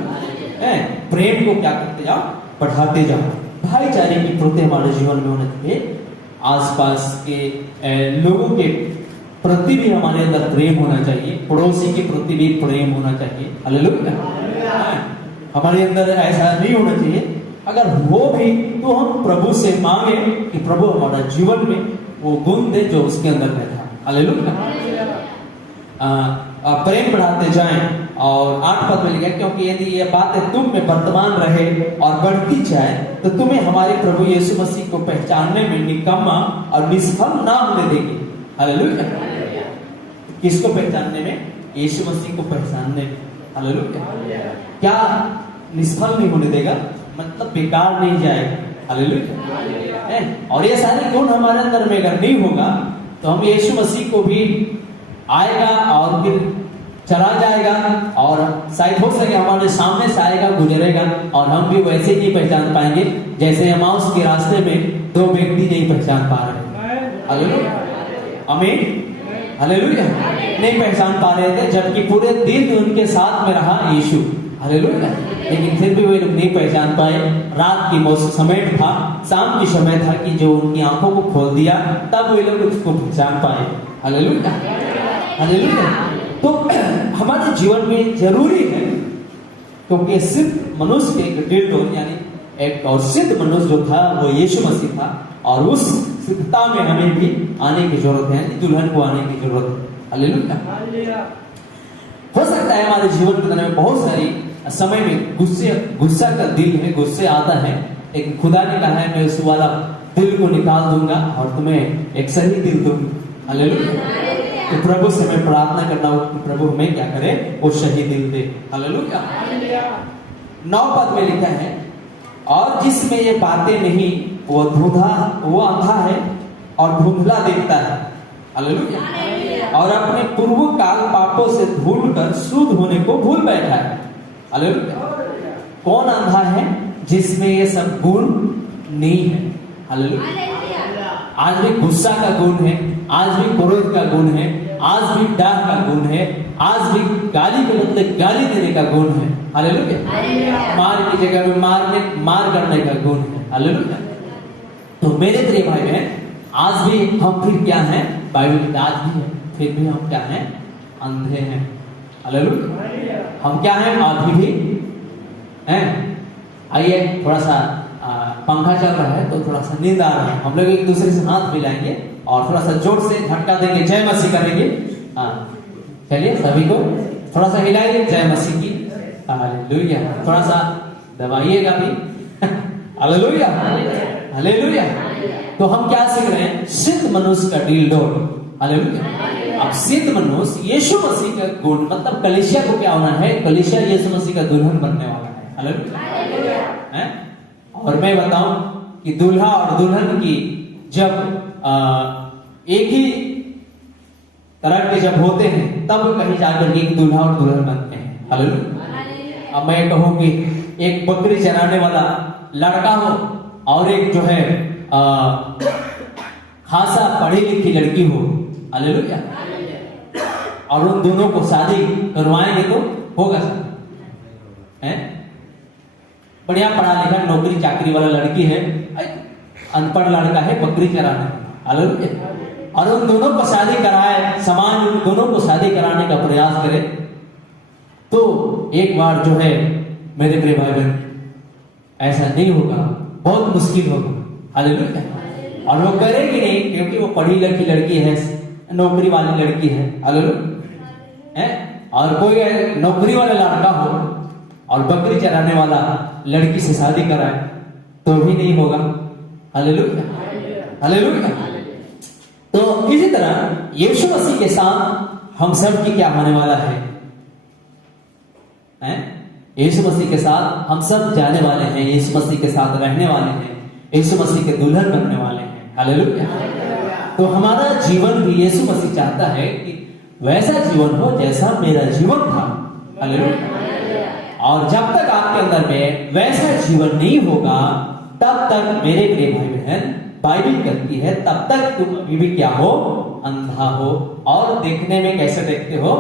प्रेम को क्या करते जाओ? बढ़ाते जाओ। भाईचारे की वृत्ति हमारे जीवन में होना चाहिए। आसपास के लोगों के प्रति भी हमारे अंदर प्रेम होना चाहिए, पड़ोसी के प्रति भी प्रेम होना चाहिए। हालेलुया। हमारे अंदर ऐसा नहीं होना चाहिए, अगर हो भी तो हम प्रभु से मांगे कि प्रभु हमारा जीवन में वो गुण दे जो उसके अंदर में था। हालेलुया। प्रेम बढ़ाते जाएं। और 8 पद में लिखा, क्योंकि यदि ये बातें तुम में वर्तमान रहे और बढ़ती जाए तो तुम्हें हमारे प्रभु यीशु मसीह को पहचानने में निकम्मा और निष्फल ना होने देगी। हालेलुया। किसको पहचानने में? यीशु मसीह को पहचानने में। हालेलुया। क्या निष्फल नहीं होने देगा? मतलब बेकार नहीं जाएगा। हालेलुया। और ये सारे गुण हमारे अंदर में अगर नहीं होगा तो हम यीशु मसीह को भी आएगा और फिर चला जाएगा, और शायद हो सके हमारे सामने से आएगा, गुजरेगा, और हम भी वैसे नहीं पहचान पाएंगे जैसे एमाउस के रास्ते में 2 व्यक्ति नहीं पहचान पा रहे। हालेलुया। आमीन। हालेलुया। नहीं पहचान पा रहे थे, जबकि पूरे दिन उनके साथ में रहा यीशु। हालेलुया। लेकिन फिर भी वे लोग नहीं पहचान पाए। रात की मौसम समय था, शाम की समय था कि जो उनकी आंखों को खोल दिया, तब वे लोग उसको पहचान पाए। हालेलुया। हालेलुया। तो हमारे जीवन में जरूरी है, क्योंकि सिद्ध मनुष्य के डिल्डो यानी एक और सिद्ध मनुष्य जो था वो यीशु मसीह था, और उस सिद्धता में हमें भी आने की जरूरत है, दुल्हन को आने की जरूरत है। हालेलुया। हो सकता है हमारे जीवन के अंदर में बहुत सारी समय में गुस्सा का दिल है, गुस्से आता है, लेकिन खुदा ने कहा है मैं उस वाला दिल को निकाल दूंगा और तुम्हें एक सही दिल दूंगा। हालेलुया। तो प्रभु से मैं प्रार्थना करना हूं कि प्रभु हमें क्या करे? वो सही दिल दे। हालेलुया। 9 पद में लिखा है, और जिसमें ये बातें नहीं वो अंधा है और धुंधला देखता है। हालेलुया। और अपने पूर्व काल पापों से भूल कर शुद्ध होने को भूल बैठा है। हालेलुया। कौन अंधा है? जिसमें ये सब गुण नहीं है। हालेलुया। आज भी गुस्सा का गुण है, आज भी क्रोध का गुण है, आज भी डर का गुण है, आज भी गाली के बदले गाली देने का गुण है। हालेलुया। मार की जगह में मार करने का गुण है। हालेलुया। तो मेरे प्रिय भाई बहन, आज भी हम फिर क्या हैं? बाइबल की दाद भी है, फिर भी हम क्या हैं? अंधे हैं। हालेलुया। हम क्या हैं? अभी भी हैं। आइए, थोड़ा सा पंखा चल रहा है तो थोड़ा सा नींद आ रहा है, हम लोग एक दूसरे से हाथ मिलाएंगे और थोड़ा सा जोर से झटका देंगे, जय मसीह करेंगे। हाँ, चलिए सभी को थोड़ा सा हिलाइए, जय मसीह की। हालेलुया। थोड़ा सा दबाइएगा भी। हालेलुया। हालेलुया। तो हम क्या सीख रहे हैं? सिद्ध मनुष्य का डील डोल। हालेलुया। अब सिद्ध मनुष्य यीशु मसीह का गुण, मतलब कलीसिया को क्या होना है? कलीसिया यीशु मसीह का दुल्हन बनने वाला है। हालेलुया। हैं? और मैं बताऊं कि दूल्हा और दुल्हन की जब एक ही तरह के जब होते हैं तब कहीं जाकर के एक दूल्हा और दुल्हन बनते हैं। हालेलुया। अब मैं कहूं कि एक बकरी चराने वाला लड़का हो और एक जो है खासा पढ़ी लिखी लड़की हो। हालेलुया। और उन दोनों को शादी करवाएंगे तो होगा हैं? बढ़िया पढ़ा लिखा नौकरी चाकरी वाला लड़की है, अनपढ़ लड़का है बकरी चराने। हालेलुया। और उन दोनों को शादी कराए, समाज उन दोनों को शादी कराने का प्रयास करे तो एक बार जो है मेरे प्रिय भाई बहन, ऐसा नहीं होगा, बहुत मुश्किल होगा। हालेलुया। और वो करेगी नहीं, क्योंकि वो पढ़ी लिखी लड़की है, नौकरी वाली लड़की है। हालेलुया। और कोई नौकरी वाला लड़का हो और बकरी चराने वाला लड़की से शादी कराए तो भी नहीं होगा। हालेलुया। हालेलुया। तो इसी तरह यीशु मसीह के साथ हम सब की क्या होने वाला है? यीशु मसीह के साथ हम सब जाने वाले हैं, यीशु मसीह के साथ रहने वाले हैं, यीशु मसीह के दुल्हन बनने वाले हैं। हालेलुया। तो हमारा जीवन भी यीशु मसीह चाहता है कि वैसा जीवन हो जैसा मेरा जीवन था। हालेलुया। और जब तक आपके अंदर में वैसा जीवन नहीं होगा तब तक मेरे प्रिय भाई बहन, बाइबल कहती है तब तक तुम अभी भी क्या हो? अंधा हो। और देखने में कैसे देखते हो?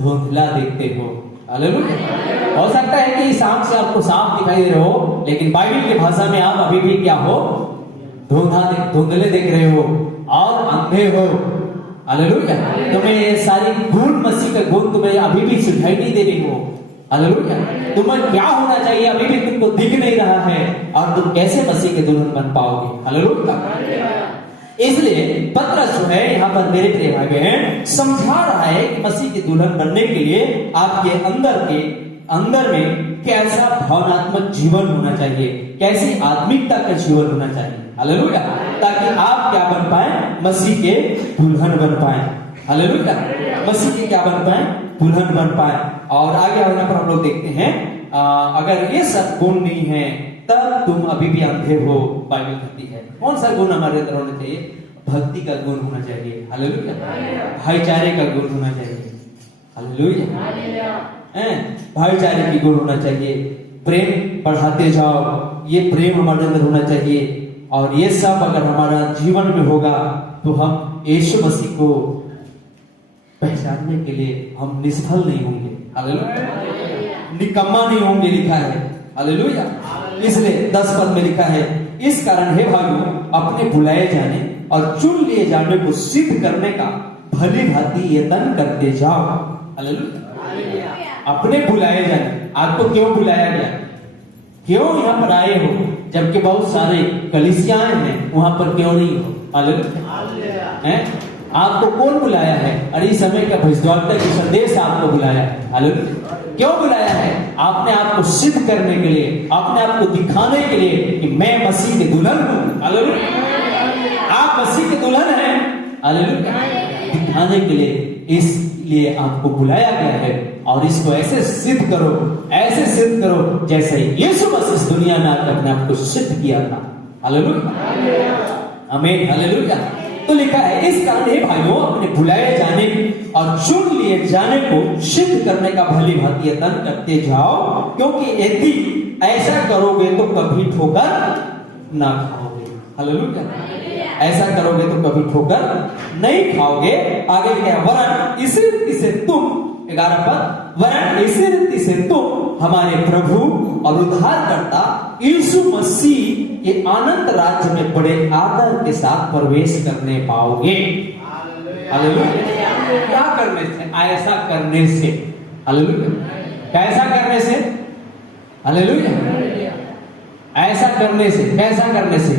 धुंधला देखते हो। हालेलुया। हो सकता है कि इस आंख से आपको साफ दिखाई दे रहे हो, लेकिन बाइबल की भाषा में आप अभी भी क्या हो? धुंधले देख रहे हो और अंधे हो। हालेलुया। तुम्हें ये सारी गुण, मसीह का गुण तुम्हें अभी भी सुझाई नहीं दे रही हो। हालेलुया। तुम्हें क्या होना चाहिए अभी भी तुमको दिख नहीं रहा है, और तुम कैसे मसीह के दुल्हन बन पाओगे? हालेलुया। इसलिए पतरस जो है यहाँ पर मेरे प्रिय भाई बहन समझा रहा है कि मसीह के दुल्हन बनने के लिए आपके अंदर में कैसा भावनात्मक जीवन होना चाहिए, कैसी आत्मिकता का जीवन होना चाहिए। हालेलुया। ताकि आप क्या बन पाए? मसीह के दुल्हन बन पाए। हालेलुया। मसीह के क्या बन पाए? दुल्हन बन पाए। और आगे यहाँ पर हम लोग देखते हैं, अगर ये सब गुण नहीं है तब तुम अभी भी अंधे हो। बाइबल कहती है कौन सा गुण हमारे अंदर होना चाहिए? भक्ति का गुण होना चाहिए। हालेलुया। भाईचारे का गुण होना चाहिए। हालेलुया। भाईचारे की गुण होना चाहिए। प्रेम बढ़ाते जाओ, ये प्रेम हमारे अंदर होना चाहिए। और ये सब अगर हमारा जीवन में होगा तो हम यीशु मसीह को पहचानने के लिए हम निष्फल नहीं होंगे। हालेलुया। निकम्मा नहीं होंगे, लिखा है। हालेलुया। इसलिए 10 पद में लिखा है, इस कारण हे भाइयों, अपने बुलाए जाने और चुन लिए जाने को सिद्ध करने का भली भांति यत्न करते जाओ। हालेलुया। अपने बुलाए जाने, आपको क्यों बुलाया गया? क्यों यहाँ पर आए हो? जबकि बहुत सारे कलीसियाएं हैं, वहां पर क्यों नहीं हो? हालेलुया। आपको कौन बुलाया है? और इस समय का भविष्यवाणी की संदेश आपको बुलाया है। हालेलुया। क्यों बुलाया है? आपने आपको सिद्ध करने के लिए, अपने आप को दिखाने के लिए कि मैं मसीह के दुल्हन हूं। हालेलुया। आप मसीह के दुल्हन हैं। हालेलुया। दिखाने के लिए, इसलिए आपको बुलाया गया है। और इसको ऐसे सिद्ध करो, ऐसे सिद्ध करो जैसे यीशु मसीह इस दुनिया में आकर अपने आप को सिद्ध किया था। हालेलुया। आमीन। हालेलुया। तो लिखा है, इस कारण हे भाइयों, अपने बुलाए जाने और चुन लिए जाने को सिद्ध करने का भली भांति यत्न करते जाओ, क्योंकि यदि ऐसा करोगे तो कभी ठोकर ना खाओ। हालेलुया। ऐसा करोगे तो कभी ठोकर नहीं खाओगे। आगे क्या, वरन इसी रीति से तुम, 11 पद, वरन इसी रीति से तुम हमारे प्रभु और उद्धारकर्ता यीशु मसीह के अनंत राज्य में बड़े आदर के साथ प्रवेश करने पाओगे। हालेलुया। क्या करने से? ऐसा करने से। हालेलुया। कैसा करने से? हालेलुया। ऐसा करने से, कैसा करने से?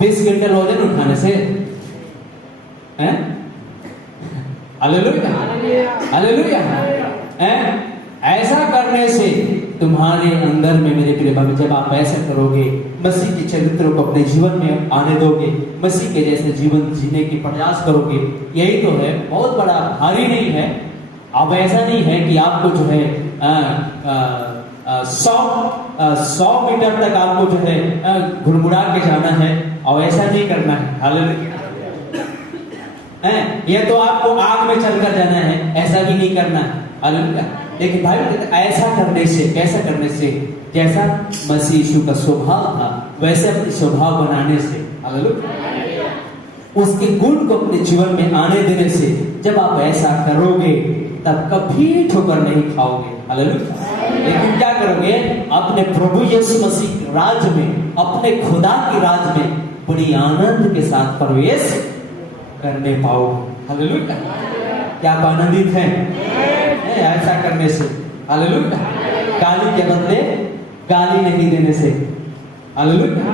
20 क्विंटल वजन उठाने से? हैं? हालेलुया। हालेलुया। हैं? ऐसा करने से तुम्हारे अंदर में, मेरे प्रिय भाई, जब आप ऐसा करोगे, मसीह के चरित्र को अपने जीवन में आने दोगे, मसीह के जैसे जीवन जीने की प्रयास करोगे, यही तो है। बहुत बड़ा भारी नहीं है। अब ऐसा नहीं है कि आपको जो है 100 मीटर तक आपको जो है घुड़मुड़ा के जाना है, और ऐसा नहीं करना है। हालेलुया। ये तो आपको आग में चलकर जाना है, ऐसा भी नहीं करना है। हालेलुया। लेकिन भाई ऐसा करने से, कैसा करने से? जैसा मसीह यीशु का स्वभाव था वैसे अपने स्वभाव बनाने से। हालेलुया। उसके गुण को अपने जीवन में आने देने से जब आप ऐसा करोगे तब कभी ठोकर नहीं खाओगे। हालेलुया। लेकिन क्या करोगे? अपने प्रभु यीशु मसीह राज में, अपने खुदा की राज में बड़ी आनंद के साथ प्रवेश करने पाओगे। हालेलुया। क्या आप आनंदित हैं ऐसा करने से? हालेलुया। गाली के बदले गाली नहीं देने से। हालेलुया।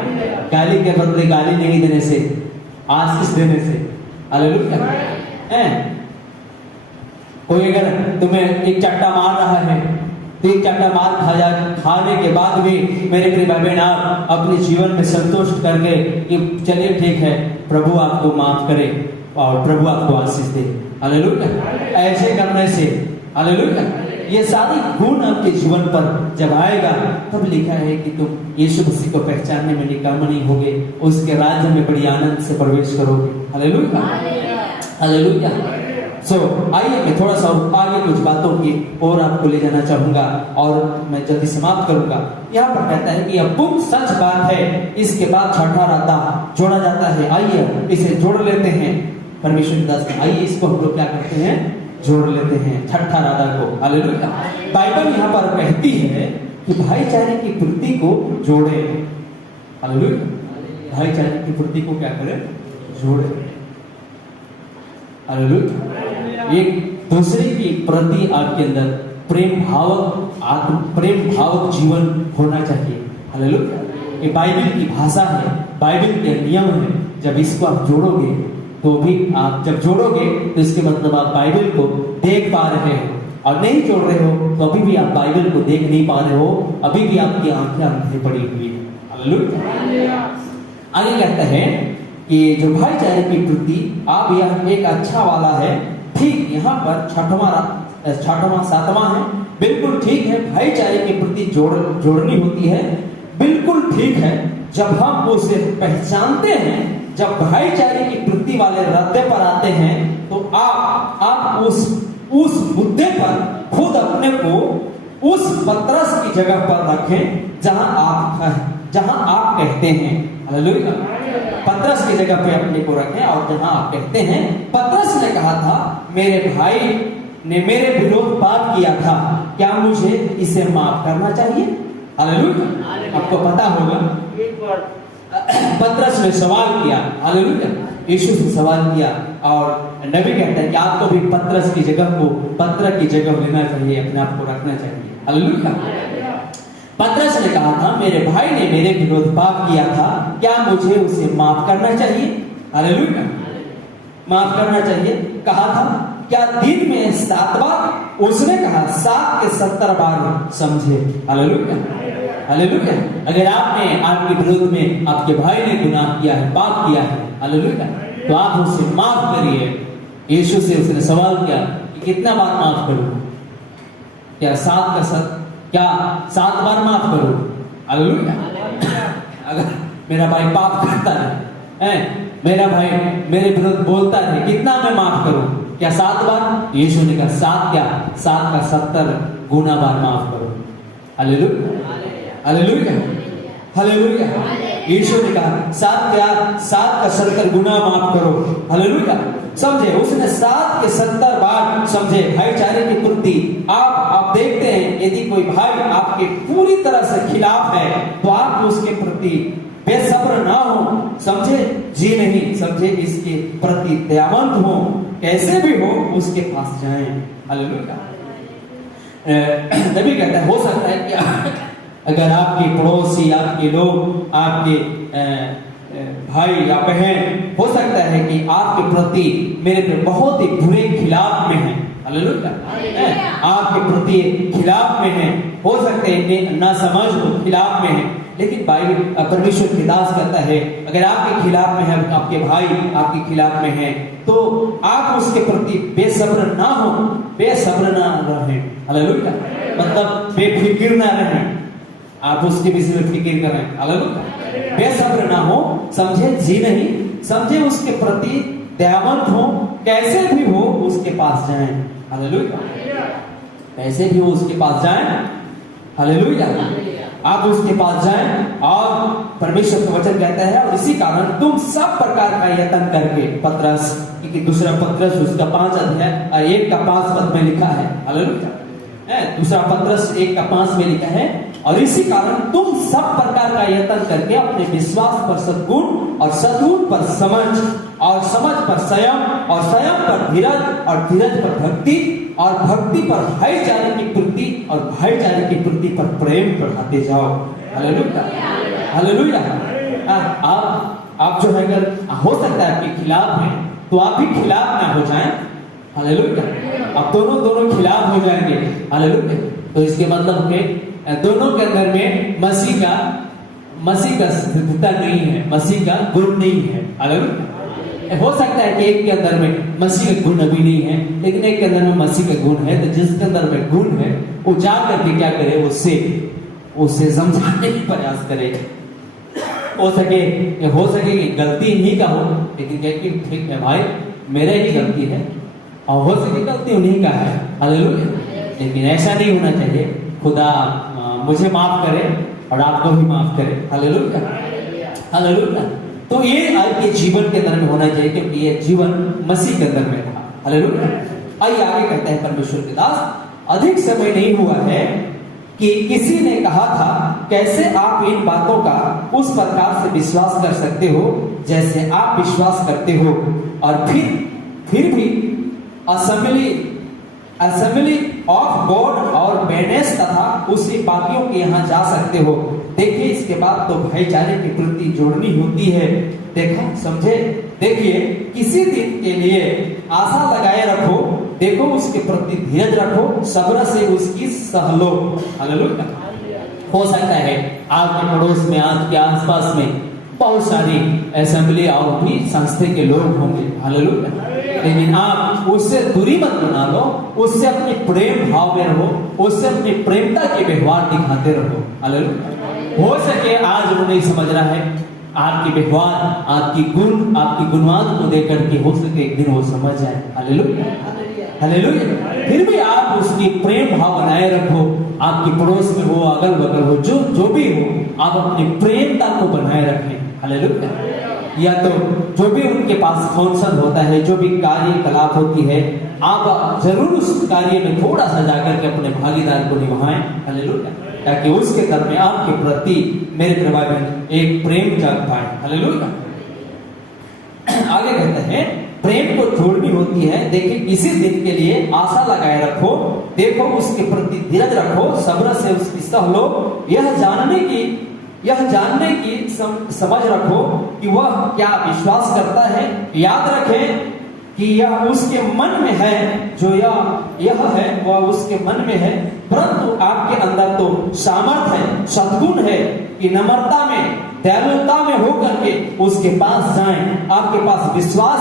गाली के बदले गाली नहीं देने से, आशीष देने से। हालेलुया। कोई अगर तुम्हें एक चट्टा मार रहा है तो एक चट्टा मार खाने के बाद भी मेरे प्रिय भाई बहन, आप अपने जीवन में संतुष्ट करके कि चलिए ठीक है, प्रभु आपको माफ करे और प्रभु आपको आशीष दे। हालेलुया। ऐसे करने से, हालेलुया, ये सारी गुण आपके जीवन पर जब आएगा तब लिखा है कि तुम यीशु मसीह को पहचानने में निकम्म नहीं होगे, उसके राज्य में बड़ी आनंद से प्रवेश करोगे। हालेलुया। हालेलुया। आइए मैं थोड़ा सा आगे कुछ बातों की और आपको ले जाना चाहूंगा और मैं जल्दी समाप्त करूंगा। यहाँ पर कहता है कि अब सच बात है, इसके बाद छठा राधा जोड़ा जाता है। आइए इसे जोड़ लेते हैं। परमेश्वर के दास, आइए इसको हम लोग क्या करते हैं? जोड़ लेते हैं छठा राधा को। हालेलुया। बाइबल यहाँ पर कहती है कि भाईचारे की वृत्ति को जोड़े। हालेलुया। भाईचारे की वृत्ति को क्या करें? जोड़े। हालेलुया। एक दूसरे की प्रति आपके अंदर प्रेम भावक जीवन होना चाहिए। हालेलुया। ये बाइबल की भाषा है, बाइबल के नियम है। जब इसको आप जोड़ोगे तो भी, आप जब जोड़ोगे तो इसके मतलब आप बाइबल को देख पा रहे हो, और नहीं जोड़ रहे हो तो अभी भी आप बाइबल को देख नहीं पा रहे हो, अभी भी आपकी आंखें अंधे पड़ी हुई है। हालेलुया। आगे कहता है कि जो भाईचारे की वृत्ति, आप यह एक अच्छा वाला है। ठीक यहाँ पर छठवां सातवां है, बिल्कुल ठीक है। भाईचारे की वृत्ति जोड़नी होती है, बिल्कुल ठीक है। जब हम उसे पहचानते हैं, जब भाईचारे की वृत्ति वाले रद्दे पर आते हैं, तो आप उस मुद्दे पर खुद अपने को उस पतरस की जगह पर रखें जहां आप कहते हैं। हालेलुया। पतरस की जगह पे अपने को रखें और जहां आप कहते हैं, पतरस ने कहा था, मेरे भाई ने मेरे विरोध पाप किया था, क्या मुझे इसे माफ करना चाहिए? हालेलुया। आपको पता होगा पतरस ने सवाल किया। हालेलुया। यीशु से सवाल किया और नबी कहता है कि आपको भी पतरस की जगह लेना चाहिए, अपने आप को रखना चाहिए। हालेलुया। पतरस ने कहा था, मेरे भाई ने मेरे विरोध पाप किया था, क्या मुझे उसे माफ करना चाहिए? हालेलुया। माफ करना चाहिए। कहा था, क्या दिन में 7 बार? उसने कहा 7 के 70 बार समझे। हालेलुया। हालेलुया। अगर आपने आपके विरोध में आपके भाई ने गुनाह किया है, पाप किया है, हालेलुया, तो आप उसे माफ करिए। यीशु से उसने सवाल किया कि कितना बार माफ करूं? क्या 7 बार माफ करूं? हालेलुया। अगर मेरा भाई पाप करता है, मेरा भाई मेरे विरुद्ध बोलता है, कितना मैं माफ करूं? क्या 7 बार? यीशु ने कहा 7 का 70 गुना बार माफ करो। हालेलुया। हालेलुया। हालेलुया। यीशु ने कहा 7 का 70 गुना माफ करो। हालेलुया। समझे, उसने 7 के 70 बार समझे भाईचारे की पूर्ति। आप देखते हैं यदि कोई भाई आपके पूरी तरह से खिलाफ है तो आप उसके प्रति बेसब्र ना हो, समझे, जी नहीं, समझे, इसके प्रति दयावंत हो, कैसे भी हो उसके पास जाएं। हालेलुया। नबी कहता है हो सकता है कि अगर आपके पड़ोसी, आपके लोग, आपके भाई या बहन हो सकता है कि आपके प्रति मेरे पे बहुत ही बुरे खिलाफ में है। हालेलुया। आपके प्रति खिलाफ में है, हो सकते हैं ना समझ हो, खिलाफ में है, लेकिन बाइबल परमेश्वर के दास कहता है अगर आपके खिलाफ में है, आपके भाई आपके खिलाफ में है तो आप उसके प्रति बेसब्र ना हो, बेसब्र ना रहें। हालेलुया। मतलब बेफिक्र ना रहें, आप उसके विषय में फिक्र करें। हालेलुया। बेसब्र ना हो, समझे, जी नहीं, समझे, उसके प्रति दयावंत हो, कैसे भी हो उसके पास जाएं। हालेलुया। कैसे भी हो उसके पास जाएं। हालेलुया। आप उसके पास जाएं और परमेश्वर का वचन कहता है और इसी कारण तुम सब प्रकार का यत्न करके, पत्रस क्योंकि दूसरा पत्रस उसका 5 अध्याय और 1 का 5 पद में लिखा है। हालेलुया। दूसरा पत्रस 1 का 5 में लिखा है और इसी कारण तुम सब प्रकार का यत्न करके अपने विश्वास पर सद्गुण और सद्गुण पर समझ और समझ पर संयम और संयम पर धीरज और धीरज पर भक्ति और भक्ति पर भाईचारे की पूर्ति और भाईचारे की पूर्ति पर प्रेम बढ़ाते जाओ। हालेलुया। हालेलुया। आप जो है अगर हो सकता है आपके खिलाफ है तो आप भी खिलाफ ना हो जाएं। हालेलुया। अब दोनों खिलाफ हो जाएंगे। हालेलुया। तो इसके मतलब के दोनों के अंदर में मसीह का स्थिरता नहीं है, मसीह का गुण नहीं है। हालेलुया। हो सकता है कि एक के अंदर में मसीह का गुण अभी नहीं है, लेकिन एक के अंदर में मसीह का गुण है, तो जिसके अंदर में गुण है वो जा करके क्या करे, उससे समझाने की प्रयास करे। हो सके कि गलती इन्हीं का हो, लेकिन कहे कि ठीक है भाई मेरा ही गलती है, और हो सके गलती उन्हीं का है। हालेलुया। लेकिन ऐसा नहीं होना चाहिए। खुदा मुझे माफ करे और आपको भी माफ करे। हालेलुया। हालेलुया। तो ये आपके जीवन के अंदर में होना चाहिए क्योंकि ये जीवन मसीह के अंदर में था। हालेलुया। आइए आगे कहते हैं परमेश्वर के दास, अधिक समय नहीं हुआ है कि किसी ने कहा था कैसे आप इन बातों का उस प्रकार से विश्वास कर सकते हो जैसे आप विश्वास करते हो, और फिर भी असेंबली ऑफ गॉड और बेनेस तथा उसी बाकियों के यहाँ जा सकते हो। देखिए इसके बाद तो भाईचारे की वृत्ति जोड़नी होती है। देखा, समझे, देखिए किसी दिन के लिए आशा लगाए रखो, देखो उसके प्रति धीरज रखो, सब्र से उसकी सह लो। हालेलुया। हो सकता है आपके पड़ोस में, आपके आसपास में बहुत सारी असेंबली और भी संस्था के लोग होंगे। हालेलुया। लेकिन आप उससे दूरी मत बना लो, उससे अपने प्रेम भाव में रहो, उससे अपनी प्रेमता के व्यवहार दिखाते रहो। हालेलुया। हो सके आज वो नहीं समझ रहा है आपके व्यवहार, आपकी गुणवान को देख करके, हो सके एक दिन वो समझ जाए। हालेलुया। हालेलुया। फिर भी आप उसकी प्रेम भाव बनाए रखो, आपके पड़ोस में हो, अगल बगल हो, जो भी हो, आप अपनी प्रेमता को बनाए रखें। हालेलुया। या तो जो भी उनके पास फंक्शन होता है, जो भी कार्यकलाप होती है, आप जरूर उस कार्य में थोड़ा सा जाकर के अपने भागीदार को निभाएं। हालेलुया। ताकि उसके अंदर में आपके प्रति, मेरे प्रभा में, एक प्रेम जाग पाए। हालेलुया। आगे कहते हैं प्रेम को जोड़नी होती है। देखिए किसी दिन के लिए आशा लगाए रखो, देखो उसके प्रति धीरज रखो, सब्र से उसकी सह लो, यह जानने की समझ रखो कि वह क्या विश्वास करता है। याद रखें कि यह उसके मन में है, जो यह है वह उसके मन में है, परंतु आपके अंदर तो सामर्थ है, सद्गुण है कि नम्रता में, दयालुता में होकर के उसके पास जाएं। आपके पास विश्वास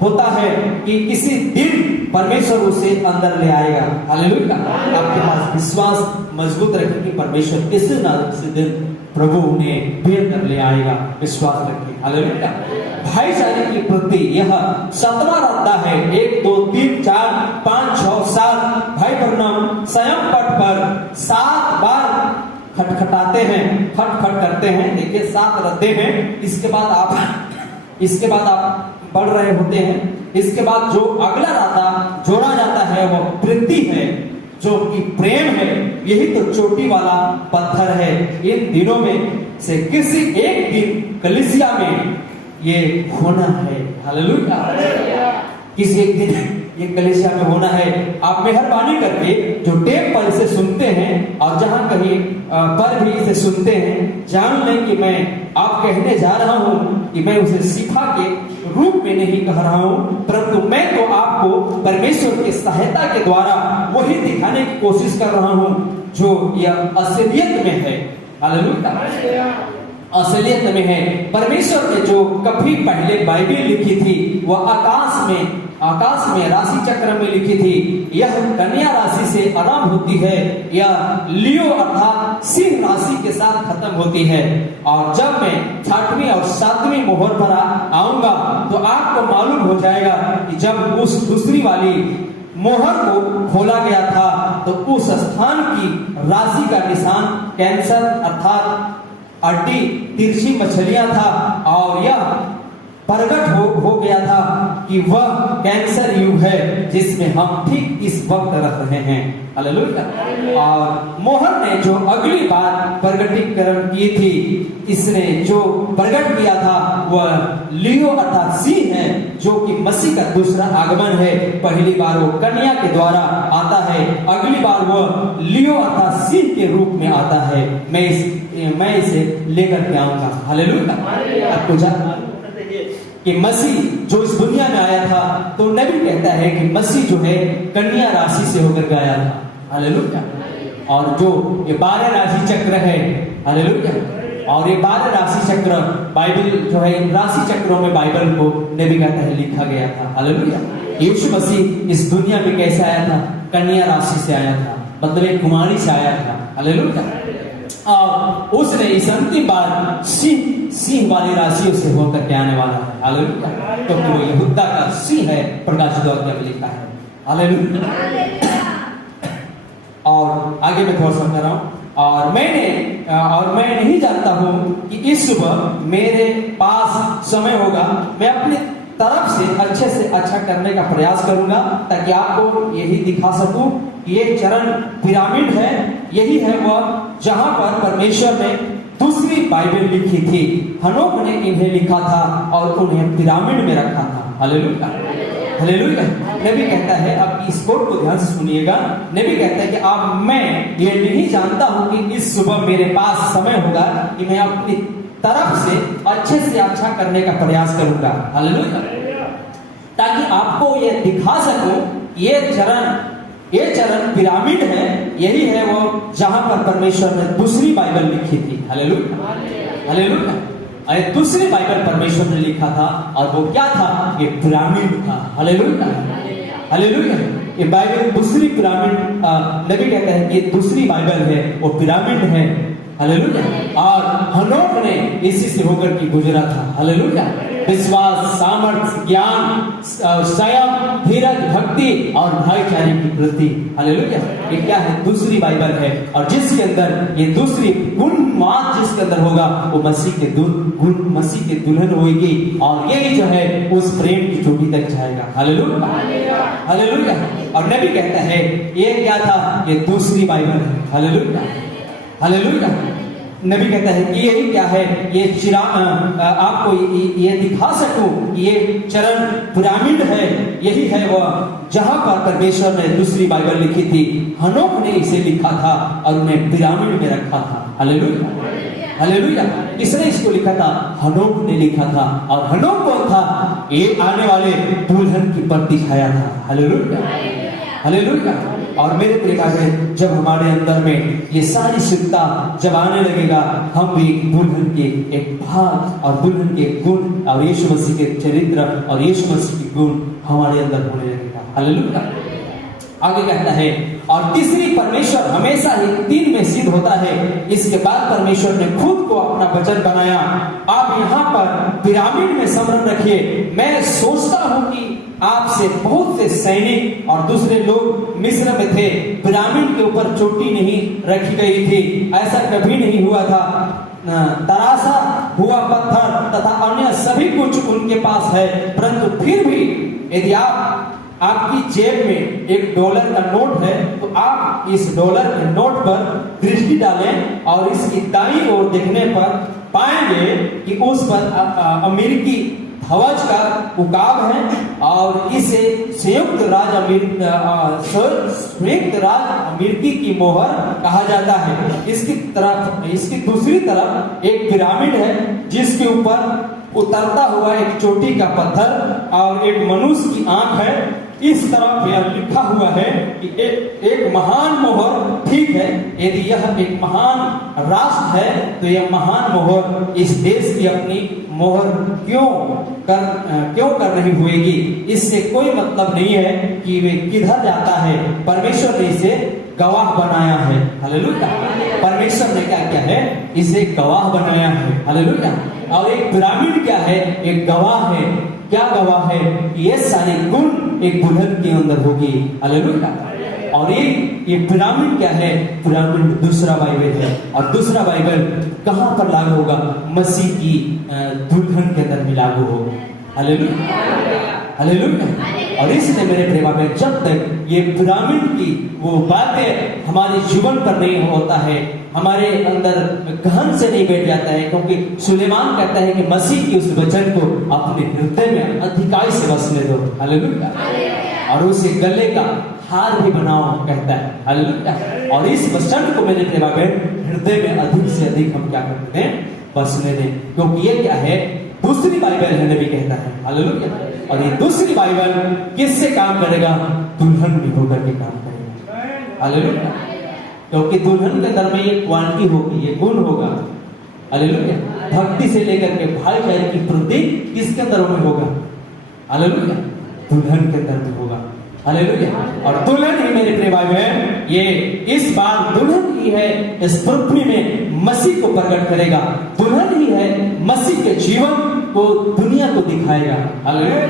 होता है कि किसी दिन परमेश्वर उसे अंदर ले आएगा। हालेलुया। आपके पास विश्वास मजबूत रखें कि परमेश्वर किसी न किसी दिन प्रभु उन्हें भेज कर ले आएगा। विश्वास रखें। हालेलुया। भाईचारे की प्रति यह 7वां रद्दा है। 1 2 3 4 5 6 7 भाई ब्रह्मम स्वयं पट पर 7 बार खटखटाते हैं, खटखट करते हैं। देखिए 7 रद्दे हैं। इसके बाद आप पढ़ रहे होते हैं। इसके बाद जो अगला राधा जोड़ा जाता है वो प्रीति है, जो कि प्रेम है। यही तो चोटी वाला पत्थर है। इन दिनों में से किसी एक दिन कलीसिया में ये होना है। हालेलुया। किसी एक दिन ये कलीसिया में होना है। आप मेहरबानी करके जो टेप पर इसे सुनते हैं और जहां कहीं पर भी इसे सुनते हैं, जान लें कि मैं आप कहने जा रहा हूं कि मैं उसे शिफा के रूप में नहीं कह रहा हूं, परंतु मैं तो आपको परमेश्वर की सहायता के द्वारा वही दिखाने की कोशिश कर रहा हूं जो यह असलियत में है। हालेलुया। असलियत में है। परमेश्वर ने जो कभी पहले बाइबल लिखी थी वह आकाश में राशि चक्र में लिखी थी। यह कन्या राशि से आरंभ होती है, यह लियो अर्थात सिंह राशि के साथ खत्म होती है। और जब मैं 6वीं और 7वीं मोहर पर आऊंगा तो आपको मालूम हो जाएगा कि जब उस दूसरी वाली मोहर को खोला गया था तो उस स्थान की राशि का निशान कैंसर अर्थात अड्डी तिरछी मछलियां था, और यह प्रकट हो गया था कि वह कैंसर युग है जिसमें हम ठीक इस वक्त रह रहे हैं। हालेलुया। और मोहर ने जो अगली बार प्रकटीकरण की थी, इसने जो प्रकट किया था वह लियो अर्थात सिंह है, जो कि मसीह का दूसरा आगमन है। पहली बार वो कन्या के द्वारा आता है, अगली बार वह लियो अर्थात सिंह के रूप में आता है। मैं इसे लेकर के आऊंगा। हालेलुया। आपको जानना कि मसीह जो इस दुनिया में आया था, तो नबी कहता है कि मसीह जो है कन्या राशि से होकर गया था। हालेलुया। और जो ये 12 राशि चक्र है, हालेलुया, और ये 12 राशि चक्र बाइबल जो है, इन राशि चक्रों में बाइबल को नबी कहता है लिखा गया था। हालेलुया। यीशु मसीह इस दुनिया में कैसे आया था? कन्या राशि से आया था, मतलब एक कुमारी से आया था। हालेलुया। और उसने इस अंतिम बार सिंह वाली राशियों से होकर के आने वाला है। हालेलुया। क्योंकि वो यहूदा का सिंह है, प्रकाशित वाक्य में लिखा है। हालेलुया। और आगे मैं थोड़ा सा कर रहा हूं। और मैं नहीं जानता हूं कि इस सुबह मेरे पास समय होगा। मैं अपनी तरफ से अच्छा करने का प्रयास करूंगा ताकि आपको यही दिखा सकूं। ये चरण पिरामिड है, यही है वह जहां पर परमेश्वर ने दूसरी बाइबल लिखी थी। हनोक ने इन्हें लिखा था और उन्हें पिरामिड में रखा था। हालेलुया। हालेलुया। नबी कहता है, अब इस कोट को ध्यान से सुनिएगा। नबी कहता है कि अब मैं ये नहीं जानता हूं कि इस सुबह मेरे पास समय होगा कि मैं अपनी तरफ से अच्छे से अच्छा करने का प्रयास करूंगा। हालेलुया। ताकि आपको ये दिखा सकूं ये चरण पिरामिड है, यही है वो जहां पर परमेश्वर ने दूसरी बाइबल लिखी थी। हालेलुया। हालेलुया। अरे दूसरी बाइबल परमेश्वर ने लिखा था और वो क्या था? ये पिरामिड था। हालेलुया। हालेलुया। ये बाइबल दूसरी पिरामिड, नबी कहता है कि दूसरी बाइबल है, वो पिरामिड है। हालेलुया। और हनोक ने इसी से होकर के गुजरा था। हालेलुया। विश्वास, सामर्थ्य, ज्ञान, संयम, धीरज, भक्ति और भाईचारे की वृद्धि। हालेलुया। ये क्या है? दूसरी बाइबल है। और जिसके अंदर ये दूसरी गुणवान जिसके अंदर होगा वो मसीह के दुल्हन होगी, और यही जो है उस प्रेम की चोटी तक जाएगा। हालेलुया। हालेलुया। और नबी कहता है ये क्या था? ये दूसरी बाइबल है। हालेलुया। हालेलुया। नबी कहता है कि यही क्या है? ये चिराग आपको ये दिखा सकूं, ये चरण पिरामिड है, यही है वह जहां पर परमेश्वर ने दूसरी बाइबल लिखी थी। हनोक ने इसे लिखा था और उन्हें पिरामिड में रखा था। हालेलुया। हालेलुया। किसने इसको लिखा था? हनोक ने लिखा था। और हनोक कौन था? ये आने वाले दुल्हन की प्रतिछाया था। हालेलुया। हालेलुया। और मेरे प्रिय भाई, जब हमारे अंदर में ये सारी शुद्धता जब आने लगेगा, हम भी दुल्हन के एक भाग और दुल्हन के गुण और यीशु मसीह के चरित्र और यीशु मसीह के गुण हमारे अंदर होने लगेगा। हालेलुया। आगे कहता है, और तीसरी परमेश्वर हमेशा ही 3 में सिद्ध होता है। इसके बाद परमेश्वर ने खुद को अपना वचन बनाया। आप यहाँ पर पिरामिड में स्मरण रखिए। मैं सोचता हूँ कि आपसे बहुत से सैनिक और दूसरे लोग मिस्र में थे। पिरामिड के ऊपर चोटी नहीं रखी गई थी, ऐसा कभी नहीं हुआ था। तरासा हुआ पत्थर तथा अन्य सभी कुछ उनके पास है, परंतु फिर भी यदि आपकी जेब में $1 का नोट है तो आप इस $1 के नोट पर दृष्टि डालें और इसकी दाईं ओर देखने पर पाएंगे कि उस पर अमेरिकी ध्वज का उकाब है और इसे संयुक्त राज्य अमेरिकी की मोहर कहा जाता है। इसकी दूसरी तरफ एक पिरामिड है जिसके ऊपर उतरता हुआ एक चोटी का पत्थर और एक मनुष्य की आंख है। इस तरफ यह लिखा हुआ है कि एक महान मोहर, ठीक है, यदि यह एक महान राष्ट्र है तो यह महान मोहर इस देश की अपनी मोहर क्यों कर नहीं होगी। इससे कोई मतलब नहीं है कि वे किधर जाता है, परमेश्वर ने इसे गवाह बनाया है। हालेलुया। परमेश्वर ने क्या क्या है, इसे गवाह बनाया है। हालेलुया। और एक पिरामिड क्या है, एक गवाह है। क्या गवाह है? ये सारे गुण एक दुल्हन के अंदर होगी। हालेलुया। और ये पिरामिड क्या है? पिरामिड दूसरा बाइबल है। और दूसरा बाइबल कहां पर लागू होगा? मसीह की दुल्हन के अंदर भी लागू होगा। हालेलुया। हालेलुया। और इसलिए मेरे प्रेमा में जब तक ये पिरामिड की वो बातें हमारे जीवन पर नहीं होता है, हमारे अंदर गहन से नहीं बैठ जाता है, क्योंकि सुलेमान कहता है कि मसीह की उस वचन को अपने हृदय में अधिकाई से बसने दो। हालेलुया। और उसे गले का हार भी बनाओ कहता है। हालेलुया। और इस वचन को मेरे प्रेमा में हृदय में अधिक से अधिक हम क्या करते हैं? बसने दें, क्योंकि ये क्या है? दूसरी बाइबल है, नबी कहता है। हालेलुया। और ये दूसरी बाइबल किससे काम करेगा? दुल्हन भी होकर के काम करेगा। हालेलुया। क्योंकि दुल्हन के अंदर में ये क्वालिटी होगी, ये गुण होगा। हालेलुया। भक्ति से लेकर के भाईचारे की प्रतीक किसके अंदर में होगा? हालेलुया। दुल्हन के अंदर में होगा। हालेलुया। और दुल्हन ही मेरे प्रिय भाई बहन, ये इस बार दुल्हन ही है इस पृथ्वी में मसीह को प्रकट करेगा। दुल्हन ही है मसीह के जीवन को दुनिया को दिखाएगा। हालेलुया।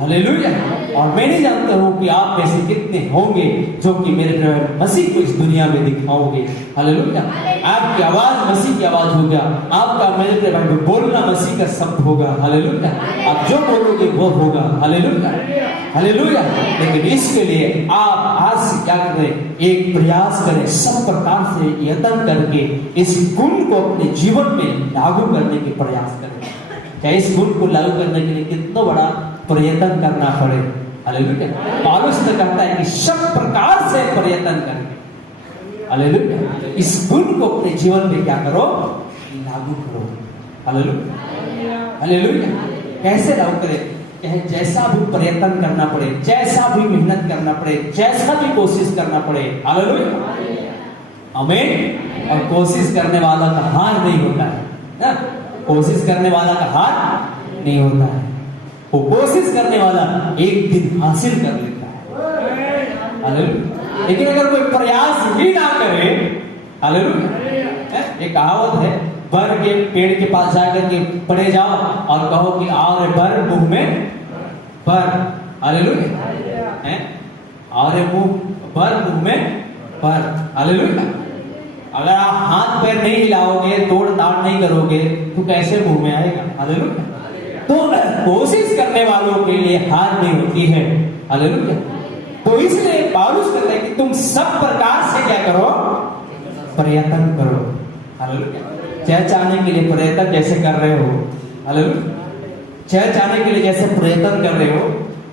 हालेलुया। और मैं नहीं जानता हूं कि आप में से कितने होंगे जो कि मेरे प्रिय मसीह को इस दुनिया में दिखाओगे। हालेलुया। आपकी आवाज मसीह की आवाज होगा, आपका मेरे प्रिय भाई बोलना मसीह का शब्द होगा। हालेलुया। आप जो बोलोगे वो होगा। हालेलुया। हालेलुया। लेकिन इसके लिए आप आज से क्या करें? एक प्रयास करें, सब प्रकार से यत्न करके इस गुण को अपने जीवन में लागू करने के प्रयास करें। चाहे इस गुण को लागू करने के लिए कितना बड़ा प्रयत्न करना पड़े। हालेलुया। पौलुस ने कहता है कि सब प्रकार से प्रयत्न करें। हालेलुया। इस गुण को अपने जीवन में क्या करो? लागू करो। हालेलुया। हालेलुया। कैसे लागू करें? जैसा भी प्रयत्न करना पड़े, जैसा भी मेहनत करना पड़े, जैसा भी कोशिश करना पड़े। हालेलुया। आमीन। और कोशिश करने वाला का हार नहीं होता है ना? कोशिश करने वाला का हार नहीं होता है। वो कोशिश करने वाला एक दिन हासिल कर लेता है। हालेलुया। लेकिन अगर कोई प्रयास ही ना करे, हालेलुया, एक कहावत है, बर के पेड़ के पास जाकर के पड़े जाओ और कहो कि आओ रे बर, मुंह में बर। हालेलुया। और बर, मुंह में बर। हालेलुया। अगर आप हाथ पैर नहीं हिलाओगे, तोड़ ताड़ नहीं करोगे तो कैसे मुंह में आएगा? हालेलुया। तो कोशिश करने वालों के लिए हार नहीं होती है। हालेलुया। तो इसलिए पौलुस कहता है कि तुम सब प्रकार से क्या करो? प्रयत्न करो। हालेलुया। चाहे चाहने के लिए प्रयत्न जैसे कर रहे हो। हालेलुया। चाहे चाहने के लिए जैसे प्रयत्न कर रहे हो।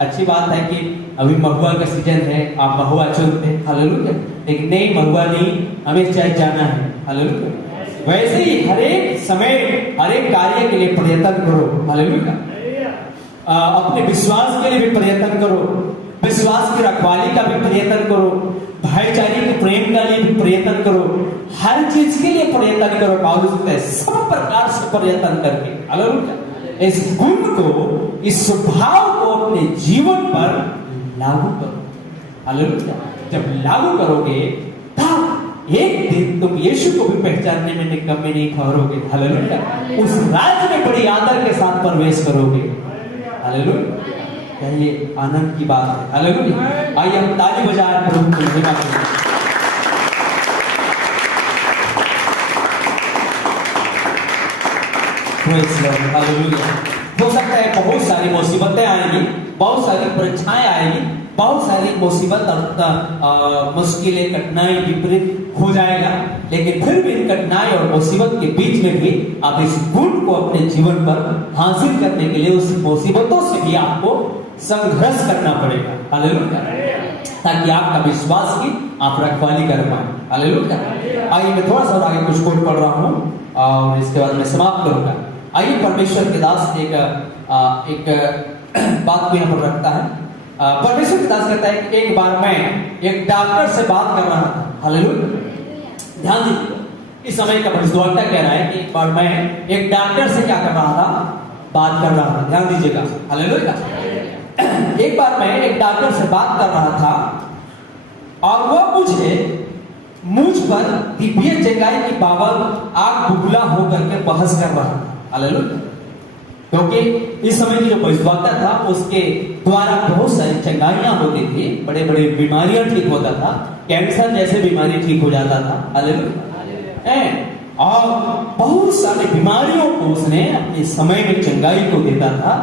अच्छी बात है कि अभी महुआ का सीजन है, आप महुआ चुनते हैं। हालेलुया। लेकिन नहीं, महुआ नहीं, हमें चाहे जाना है। हालेलुया। वैसे ही हर एक समय हर एक कार्य के लिए प्रयत्न करो। हालेलुया। अपने विश्वास के लिए भी प्रयत्न करो, विश्वास की रखवाली का भी प्रयत्न करो, भाईचारे के प्रेम के लिए भी प्रयत्न करो, हर चीज के लिए प्रयत्न करो। पौलुस कहता है सब प्रकार से प्रयत्न करके। हालेलुया। इस गुण को, इस स्वभाव को अपने जीवन पर लागू करो। हालेलुया। जब लागू करोगे तब एक दिन तुम यीशु को भी पहचानने में कमी नहीं ठहरोगे। हालेलुया। उस राज्य में बड़ी आदर के साथ प्रवेश करोगे। हालेलुया। क्या ये आनंद की बात है? हालेलुया। आइए हम ताली बजाएं प्रभु की महिमा के लिए। Praise Lord, hallelujah. हो सकता है बहुत सारी मुसीबतें आएंगी, बहुत सारी परीक्षाएं आएंगी, बहुत सारी मुसीबत और मुश्किलें, कठिनाई, विपरीत हो जाएगा, लेकिन फिर भी इन कठिनाई और मुसीबत के बीच में भी आप इस गुण को अपने जीवन पर हासिल करने के लिए उस मुसीबतों से भी आपको संघर्ष करना पड़ेगा। हालेलुया। ताकि आपका विश्वास की आप रखवाली कर पाए। हालेलुया। आइए मैं थोड़ा सा और आगे कुछ कोट पढ़ रहा हूँ और इसके बाद मैं समाप्त करूंगा। आइए परमेश्वर के दास एक बात को यहाँ पर रखता है। परमेश्वर के दास कहता है कि एक बार मैं एक डॉक्टर से बात कर रहा था। हालेलुया। ध्यान दीजिए, इस समय का भविष्यद्वक्ता कह रहा है कि एक बार मैं एक डॉक्टर से क्या कर रहा था, बात कर रहा था। ध्यान दीजिएगा। हालेलुया। एक बार मैं एक डॉक्टर से बात कर रहा था और वह मुझ पर दिव्य चंगाई की बाबत आग बुगला होकर के बहस कर रहा था। हालेलुया। क्योंकि इस समय की जो भविष्यद्वक्ता था उसके द्वारा बहुत सारी चंगाइयां होती थी, बड़े बड़े बीमारियां ठीक होता था, कैंसर जैसे बीमारी ठीक हो जाता था। हालेलुया। और बहुत सारी बीमारियों को उसने अपने समय में चंगाई को देता था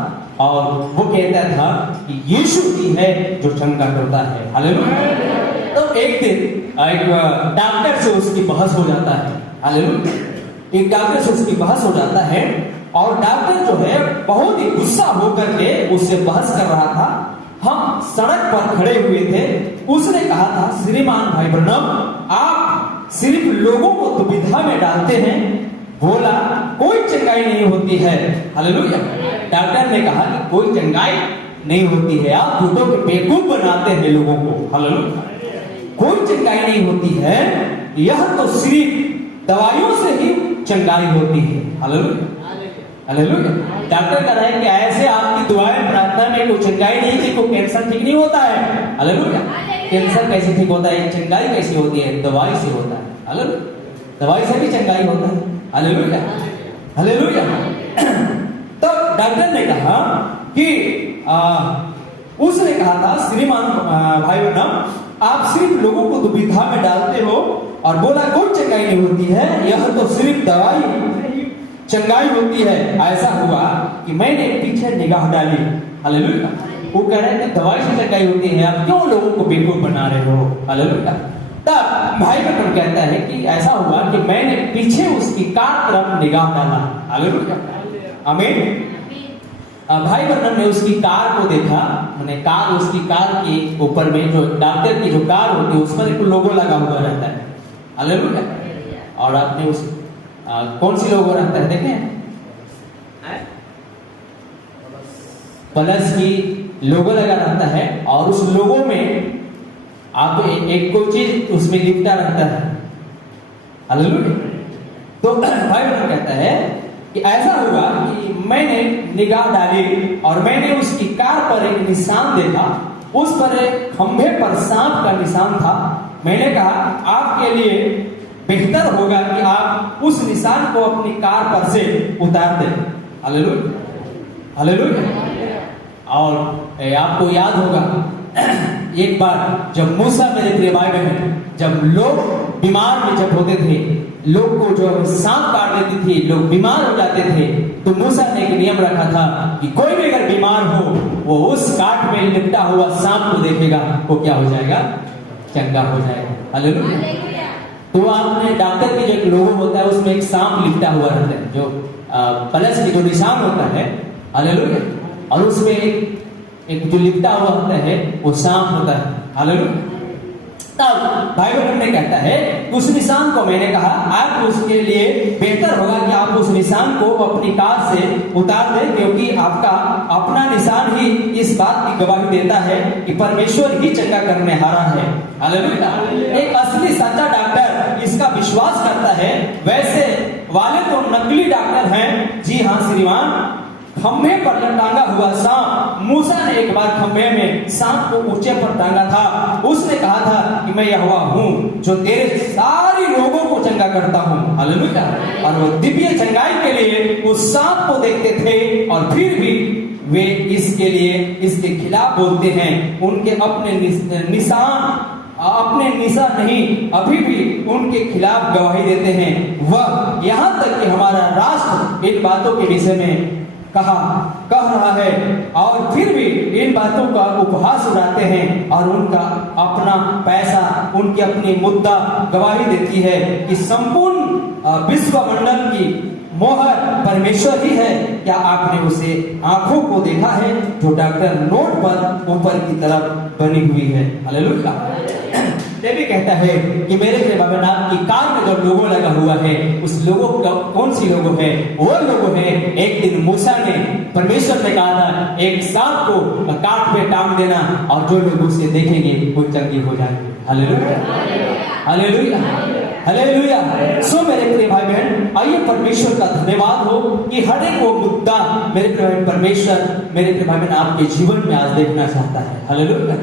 और वो कहता था कि यीशु ही है जो चंगा करता है। हालेलुया। तो एक दिन एक डॉक्टर से उसकी बहस हो जाता है। हालेलुया। एक डॉक्टर से उसकी बहस हो जाता है और डॉक्टर जो है बहुत ही गुस्सा होकर के उससे बहस कर रहा था। हम सड़क पर खड़े हुए थे। उसने कहा था, श्रीमान भाई ब्रनम, आप सिर्फ लोगों को दुविधा में डालते हैं। बोला कोई चंगाई नहीं होती है। हालेलुया। डॉक्टर ने कहा कि कोई चंगाई नहीं होती है, आप झूठों के बेवकूफ बनाते हैं लोगों को। हालेलुया। कोई चंगाई नहीं होती है, यह तो सिर्फ दवाइयों से ही चंगाई होती है। हालेलुया। हालेलुया। डॉक्टर कह रहा है कि ऐसे आपकी दुआएं प्रार्थना में कोई चंगाई नहीं थी, कोई कैंसर ठीक नहीं होता है। हालेलुया। कैंसर कैसे ठीक होता है, चंगाई कैसी होती है, दवाई से होता है। हालेलुया। दवाई से भी चंगाई होता है। हालेलुया। हालेलुया। तो डॉक्टर ने कहा कि उसने कहा था, श्रीमान भाई ब्रनम, आप सिर्फ लोगों को दुविधा में डालते हो, और बोला कोई चंगाई नहीं होती है, यह तो सिर्फ दवाई चंगाई होती है। ऐसा हुआ कि मैंने पीछे निगाह डाली। हालेलुया। वो कह रहे हैं कि दवाई से चंगाई होती है, आप क्यों लोगों को बेवकूफ बना रहे हो। हालेलुया। तब भाई ब्रनम कहता है कि ऐसा हुआ कि मैंने पीछे उसकी कार तरफ निगाह डाला। हालेलुया। आमीन। भाई ब्रनम ने उसकी कार को देखा। मैंने कार, उसकी कार के ऊपर में जो डॉक्टर की जो कार होती है उस पर एक लोगो लगा हुआ रहता है। हालेलुया। और आपने उस कौन सी लोगो रहता है देखें, प्लस की लोगो लगा रहता है और उस लोगो में आप एक कोई चीज उसमें लिखता रहता है। हालेलुया। तो भाई ब्रनम कहता है कि ऐसा हुआ कि मैंने निगाह डाली और मैंने उसकी कार पर एक निशान देखा। उस पर एक खंभे पर सांप का निशान था। मैंने कहा आपके लिए बेहतर होगा कि आप उस निशान को अपनी कार पर से उतार दें। हालेलुया। हालेलुया। और आपको याद होगा एक बार जब मूसा, मेरे प्रिय भाई बहन, जब लोग बीमार में जब होते थे, लोग को जो सांप काट लेती थी, लोग बीमार हो जाते थे, तो मूसा ने एक नियम रखा था कि कोई भी अगर बीमार हो वो उस काट में लिपटा हुआ सांप को देखेगा, वो क्या हो जाएगा, चंगा हो जाएगा। हालेलुया। तो आपने डॉक्टर की जो एक लोगो होता है उसमें एक सांप लिपटा हुआ रहता है, जो प्लस की जो निशान होता है। हालेलुया। और उसमें एक जो लिपटा हुआ होता है वो सांप होता है। हालेलुया। तब भाई ब्रनम ने कहता है उस निशान को मैंने कहा आप उसके लिए बेहतर होगा कि आप उस निशान को अपनी कार से उतार दें, क्योंकि आपका अपना निशान ही इस बात की गवाही देता है कि परमेश्वर ही चंगा करने हारा है। हालेलुया। एक असली सच्चा डॉक्टर इसका विश्वास करता है। वैसे वाले तो नकली डॉक्टर हैं। जी हाँ श्रीमान, खंभे पर टांगा हुआ सांप, मूसा ने एक बार खंभे में सांप को ऊंचे पर टांगा था। उसने कहा था कि मैं यहोवा हूँ जो तेरे सारी रोगों को चंगा करता हूँ। हालेलुया। और वो दिव्य चंगाई के लिए उस सांप को देखते थे और फिर भी वे इसके लिए इसके खिलाफ बोलते हैं। उनके अपने निशान अपने निशान नहीं, अभी भी उनके खिलाफ गवाही देते हैं। वह यहाँ तक कि हमारा राष्ट्र इन बातों के विषय में कह रहा है और फिर भी इन बातों का उपहास उड़ाते हैं और उनका अपना पैसा, उनकी अपनी मुद्दा गवाही देती है कि संपूर्ण विश्वमंडल की मोहर परमेश्वर ही है। क्या आपने उसे आंखों को देखा है जो डॉक्टर नोट पर ऊपर की तरफ बनी हुई है? हालेलुया। भी कहता है कि मेरे प्रिय भाई नाम की कार में जो लोगो लगा हुआ है, उस लोगो का कौन सी लोगो है? वो लोगो है, एक दिन मूसा ने परमेश्वर ने कहा था एक सांप को काट पे टांग देना और जो लोग उसे देखेंगे वो चंगे हो जाएंगे। Hallelujah, hallelujah, hallelujah. सो मेरे प्रिय भाई बहन, आइए परमेश्वर का धन्यवाद हो कि हर एक वो मुद्दा मेरे प्रिय परमेश्वर मेरे प्रिय भाई बहन आपके जीवन में आज देखना चाहता है। हालेलुया।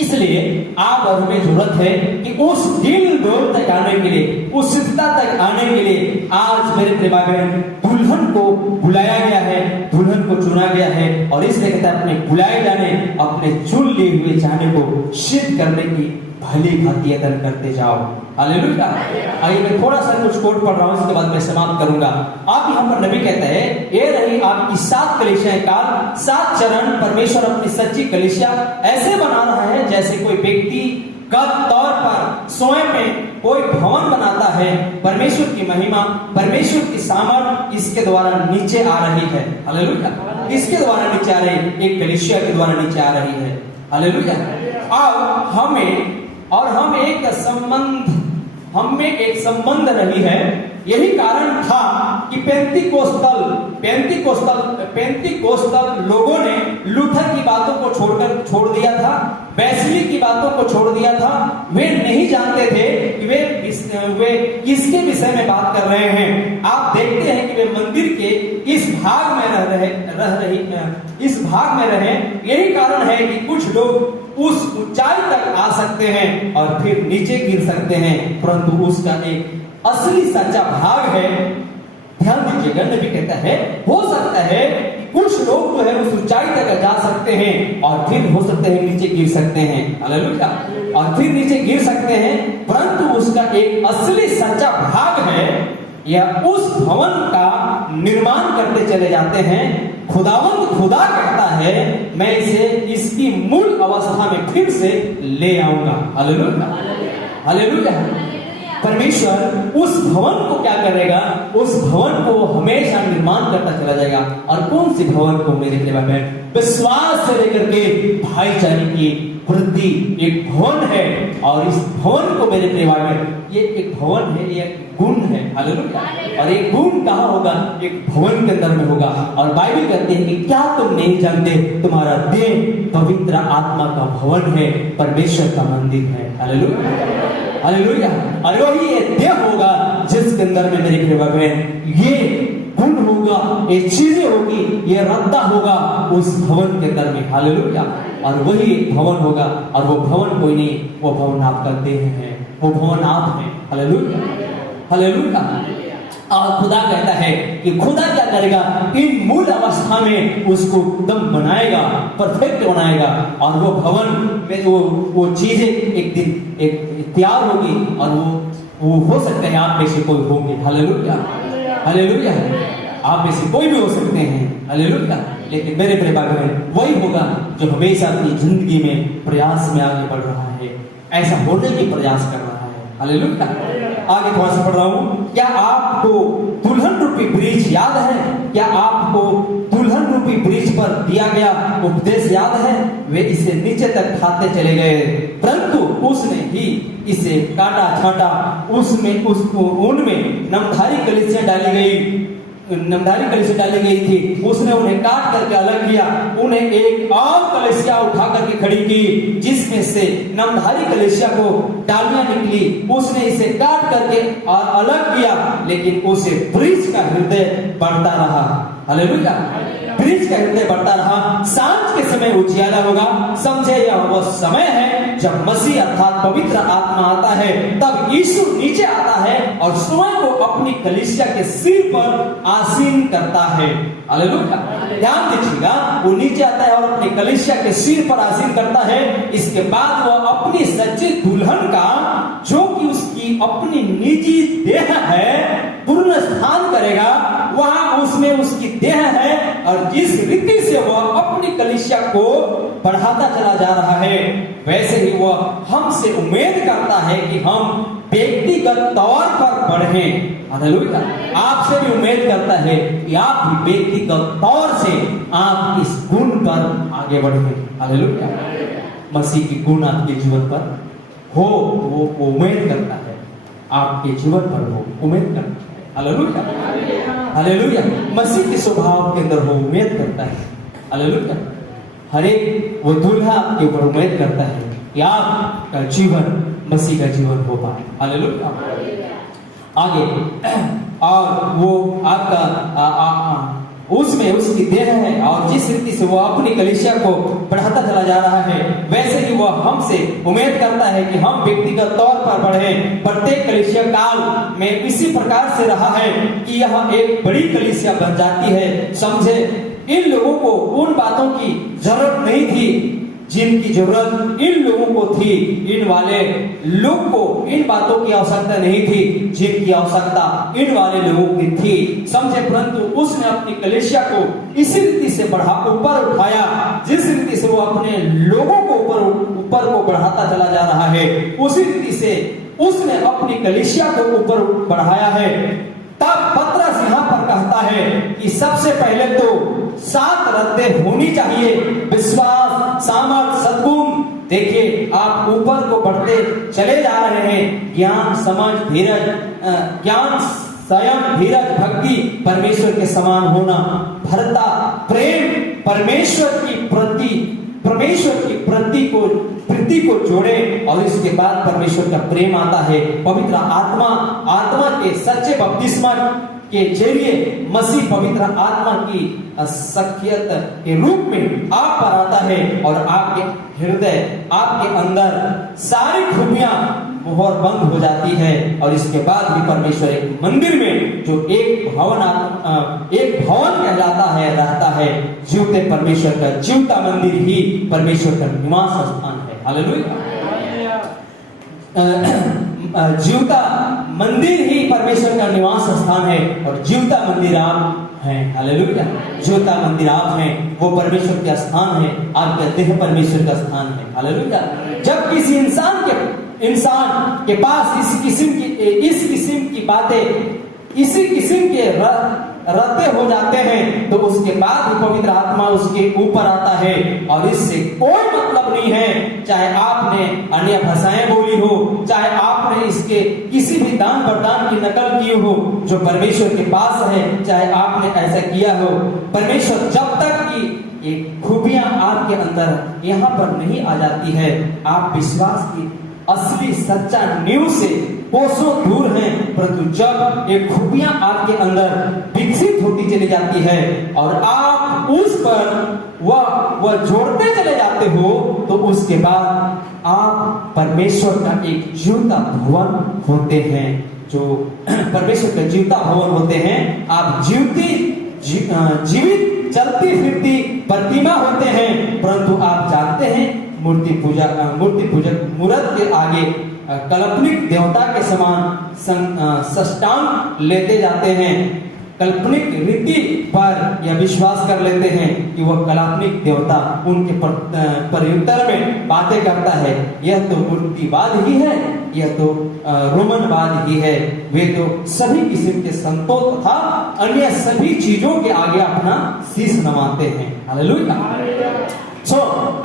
इसलिए आप और हमें जरूरत है कि उस दिल दौर तक आने के लिए, उस सिद्धता तक आने के लिए आज मेरे प्रिय भाई बहन दुल्हन को बुलाया गया है, दुल्हन को चुना गया है और इसलिए कहता है अपने बुलाए जाने, अपने चुन लिए हुए जाने को सिद्ध करने की भली भांति यत्न करते जाओ। हालेलुया। आइए मैं थोड़ा सा कुछ कोट पढ़ रहा हूं, इसके बाद मैं समाप्त करूंगा। आप यहाँ पर नबी कहता है ये रही आपकी 7 कलीसियाएं काल, 7 चरण। परमेश्वर अपनी सच्ची कलीसिया ऐसे बना रहा है जैसे कोई व्यक्ति गत तौर पर स्वयं में कोई भवन बनाता है। परमेश्वर की महिमा, परमेश्वर की सामर्थ इसके द्वारा नीचे आ रही है। हालेलुया। इसके द्वारा नीचे आ रही है, एक कलीसिया के द्वारा नीचे आ रही है। हालेलुया। अब हम एक संबंध रही है। यही कारण था कि पेंतीकोस्तल लोगों ने लूथर की बातों को छोड़ दिया था, वेस्ली की बातों को छोड़ दिया था। वे नहीं जानते थे कि वे किसके विषय में बात कर रहे हैं। आप देखते हैं कि वे मंदिर के इस भाग में रहे। यही कारण है कि कुछ लोग उस ऊंचाई तक आ सकते हैं और फिर नीचे गिर सकते हैं, परंतु उसका एक असली सच्चा भाग है। ध्यान दीजिएगा, नबी कहता है हो सकता है कि कुछ लोग जो है उस ऊंचाई तक जा सकते हैं और फिर हो सकते हैं नीचे गिर सकते हैं। हालेलुया। और फिर नीचे गिर सकते हैं, परंतु उसका एक असली सच्चा भाग है या उस भवन का निर्माण करते चले जाते हैं। खुदावंद खुदा कहता है मैं इसे इसकी मूल अवस्था में फिर से ले आऊंगा। Hallelujah, hallelujah. परमेश्वर उस भवन को क्या करेगा? उस भवन को हमेशा निर्माण करता चला जाएगा। और कौन सी भवन को? मेरे प्रिय बहन, विश्वास से लेकर के भाईचारे की वृद्धि एक भवन है। और इस भवन को मेरे प्रिय बहन, ये एक भवन है, ये गुण है। हालेलुया। और एक गुण कहाँ होगा? एक भवन के अंदर में होगा। और बाइबल कहते हैं कि क्या तुम नहीं जानते तुम्हारा देह पवित्र आत्मा का भवन है, परमेश्वर का मंदिर है। Hallelujah, hallelujah. और वही ये देह होगा जिसके अंदर में मेरे प्रिय बहन ये गुण होगा, ये चीजें होगी, ये रद्दा होगा उस भवन के अंदर में। हालेलुया। और वही एक भवन होगा और वो भवन कोई नहीं, वो भवन आपका देह है, वो भवन आप है। Hallelujah, hallelujah. और खुदा कहता है कि खुदा क्या करेगा? इन मूल अवस्था में उसको एकदम बनाएगा, परफेक्ट बनाएगा। और वो भवन में वो चीजें एक दिन एक तैयार होगी और वो हो सकता है आप में से कोई होंगे। Hallelujah, hallelujah. आप में से कोई भी हो सकते हैं। हालेलुया। लेकिन मेरे प्रिय भाई बहन वही होगा जो हमेशा अपनी जिंदगी में प्रयास में आगे बढ़ रहा है, ऐसा होने की प्रयास कर रहा है। हालेलुया। आगे थोड़ा सा पढ़ रहा हूं। क्या आपको दुल्हन रूपी ब्रिज याद है? क्या आपको दुल्हन रूपी ब्रिज पर दिया गया उपदेश याद है? वे इसे नीचे तक खाते चले गए, परंतु उसने ही इसे काटा छाटा। उनमें नामधारी कलीसिया डाली गई थी। उसने उन्हें काट करके अलग किया, उन्हें एक और कलीसिया उठा करके खड़ी की जिसमें से नामधारी कलीसिया को डालियां निकली। उसने इसे काट करके और अलग किया, लेकिन उसे ब्रिज का हृदय बढ़ता रहा। हालेलुया। ब्रिज का हृदय बढ़ता रहा। सांझ के समय उजियाला होगा। समझे, यह वो समय है जब मसीह अर्थात पवित्र आत्मा आता है। तब यीशु नीचे आता है और स्वयं को अपनी कलीसिया के सिर पर आसीन करता है। हालेलुया। ध्यान दीजिएगा, वो नीचे आता है और अपने कलीसिया के सिर पर आसीन करता है। इसके बाद वह अपनी सच्ची दुल्हन का, जो कि उसकी अपनी निजी देह है, पूर्ण स्थान करेगा। वहां उसमें उसकी देह है और जिस रीति से वह अपनी कलीसिया को बढ़ाता चला जा रहा है, वैसे ही वह हमसे उम्मीद करता है कि हम व्यक्तिगत तौर पर बढ़ें। हालेलुया। आपसे भी उम्मीद करता है कि आप भी व्यक्तिगत तौर से आप इस गुण पर आगे बढ़ें। हालेलुया। मसीह की गुण आपके जीवन पर हो, वो उम्मीद करता है आपके जीवन पर हो, उम्मीद करता है। Hallelujah, hallelujah. मसीह के स्वभाव के अंदर हो, उम्मीद करता है। हालेलुया। हर एक वो दूल्हा आपके ऊपर उम्मीद करता है कि आपका जीवन मसीह का जीवन हो पाए। हालेलुया। आगे और वो आपका उसमें उसकी देह है और जिस रीति से वो अपनी कलीसिया को बढ़ाता चला जा रहा है, वैसे ही वह हमसे उम्मीद करता है कि हम व्यक्तिगत तौर पर बढ़ें। प्रत्येक कलीसिया काल में इसी प्रकार से रहा है कि यह एक बड़ी कलीसिया बन जाती है। समझे, इन लोगों को उन बातों की जरूरत नहीं थी जिनकी जरूरत इन लोगों को थी। इन वाले लोग को इन बातों की आवश्यकता नहीं थी जिनकी आवश्यकता इन वाले लोगों की थी। समझे, परंतु उसने अपनी कलीसिया को इसी रीति से ऊपर उठाया जिस रीति से वो अपने लोगों को ऊपर को बढ़ाता चला जा रहा है, उसी रीति से उसने अपनी कलीसिया को ऊपर बढ़ाया है। तब पतरस यहाँ पर कहता है कि सबसे पहले तो 7 रद्दें होनी चाहिए, विश्वास, सामर्थ, सद्गुण। देखिए, आप ऊपर को बढ़ते चले जा रहे हैं। ज्ञान, समझ, धीरज, ज्ञान, संयम, धीरज, भक्ति, परमेश्वर के समान होना, भरता, प्रेम, परमेश्वर की प्रीति को जोड़े और इसके बाद परमेश्वर का प्रेम आता है। पवित्र आत्मा के सच्चे बपतिस्मा के जरिए मसीह पवित्र आत्मा की सख्यत के रूप में आप पर आता है और आपके हृदय, आपके अंदर सारी खूबियां मोहर बंद हो जाती है। और इसके बाद भी परमेश्वर एक मंदिर में, जो एक भवन कहलाता है, रहता है। जीवते परमेश्वर का जीवता मंदिर ही परमेश्वर का निवास स्थान है। हालेलुया। जीवता मंदिर ही परमेश्वर का निवास स्थान है और जीवता मंदिर आप हैं। हालेलुया। जीवता मंदिर आप हैं, वो परमेश्वर का स्थान है, आपका देह परमेश्वर का स्थान है। हालेलुया। जब किसी इंसान के पास इस किस्म की बातें, इसी किस्म के रद्दे हो जाते हैं, तो उसके बाद भी पवित्र आत्मा उसके ऊपर आता है और इससे कोई मतलब नहीं है। चाहे आपने अन्य भाषाएं बोली हो, चाहे आपने इसके किसी भी दान वरदान की नकल की हो जो परमेश्वर के पास है, चाहे आपने ऐसा किया हो, परमेश्वर जब तक की ये खूबियां आपके अंदर यहाँ पर नहीं आ जाती है, आप विश्वास की असली सच्चा नींव से कोसों दूर हैं। परंतु जब ये खूबियां आपके अंदर विकसित होती चली जाती है और आप उस पर वह जोड़ते चले जाते हो, तो उसके बाद आप परमेश्वर का एक जीवता भवन होते हैं। जो परमेश्वर का जीवता भवन होते हैं, आप जीवित चलती फिरती प्रतिमा होते हैं। परंतु आप जानते हैं, मूर्ति पूजक मूर्त के आगे काल्पनिक देवता के समान साष्टांग लेते जाते हैं। काल्पनिक रीति पर यह विश्वास कर लेते हैं कि वह काल्पनिक देवता उनके प्रत्युत्तर में बातें करता है। यह तो मूर्तिवाद ही है, यह तो रोमनवाद ही है। वे तो सभी किस्म के संतों तथा अन्य सभी चीजों के आगे अपना शीश नवाते हैं। हालेलुया।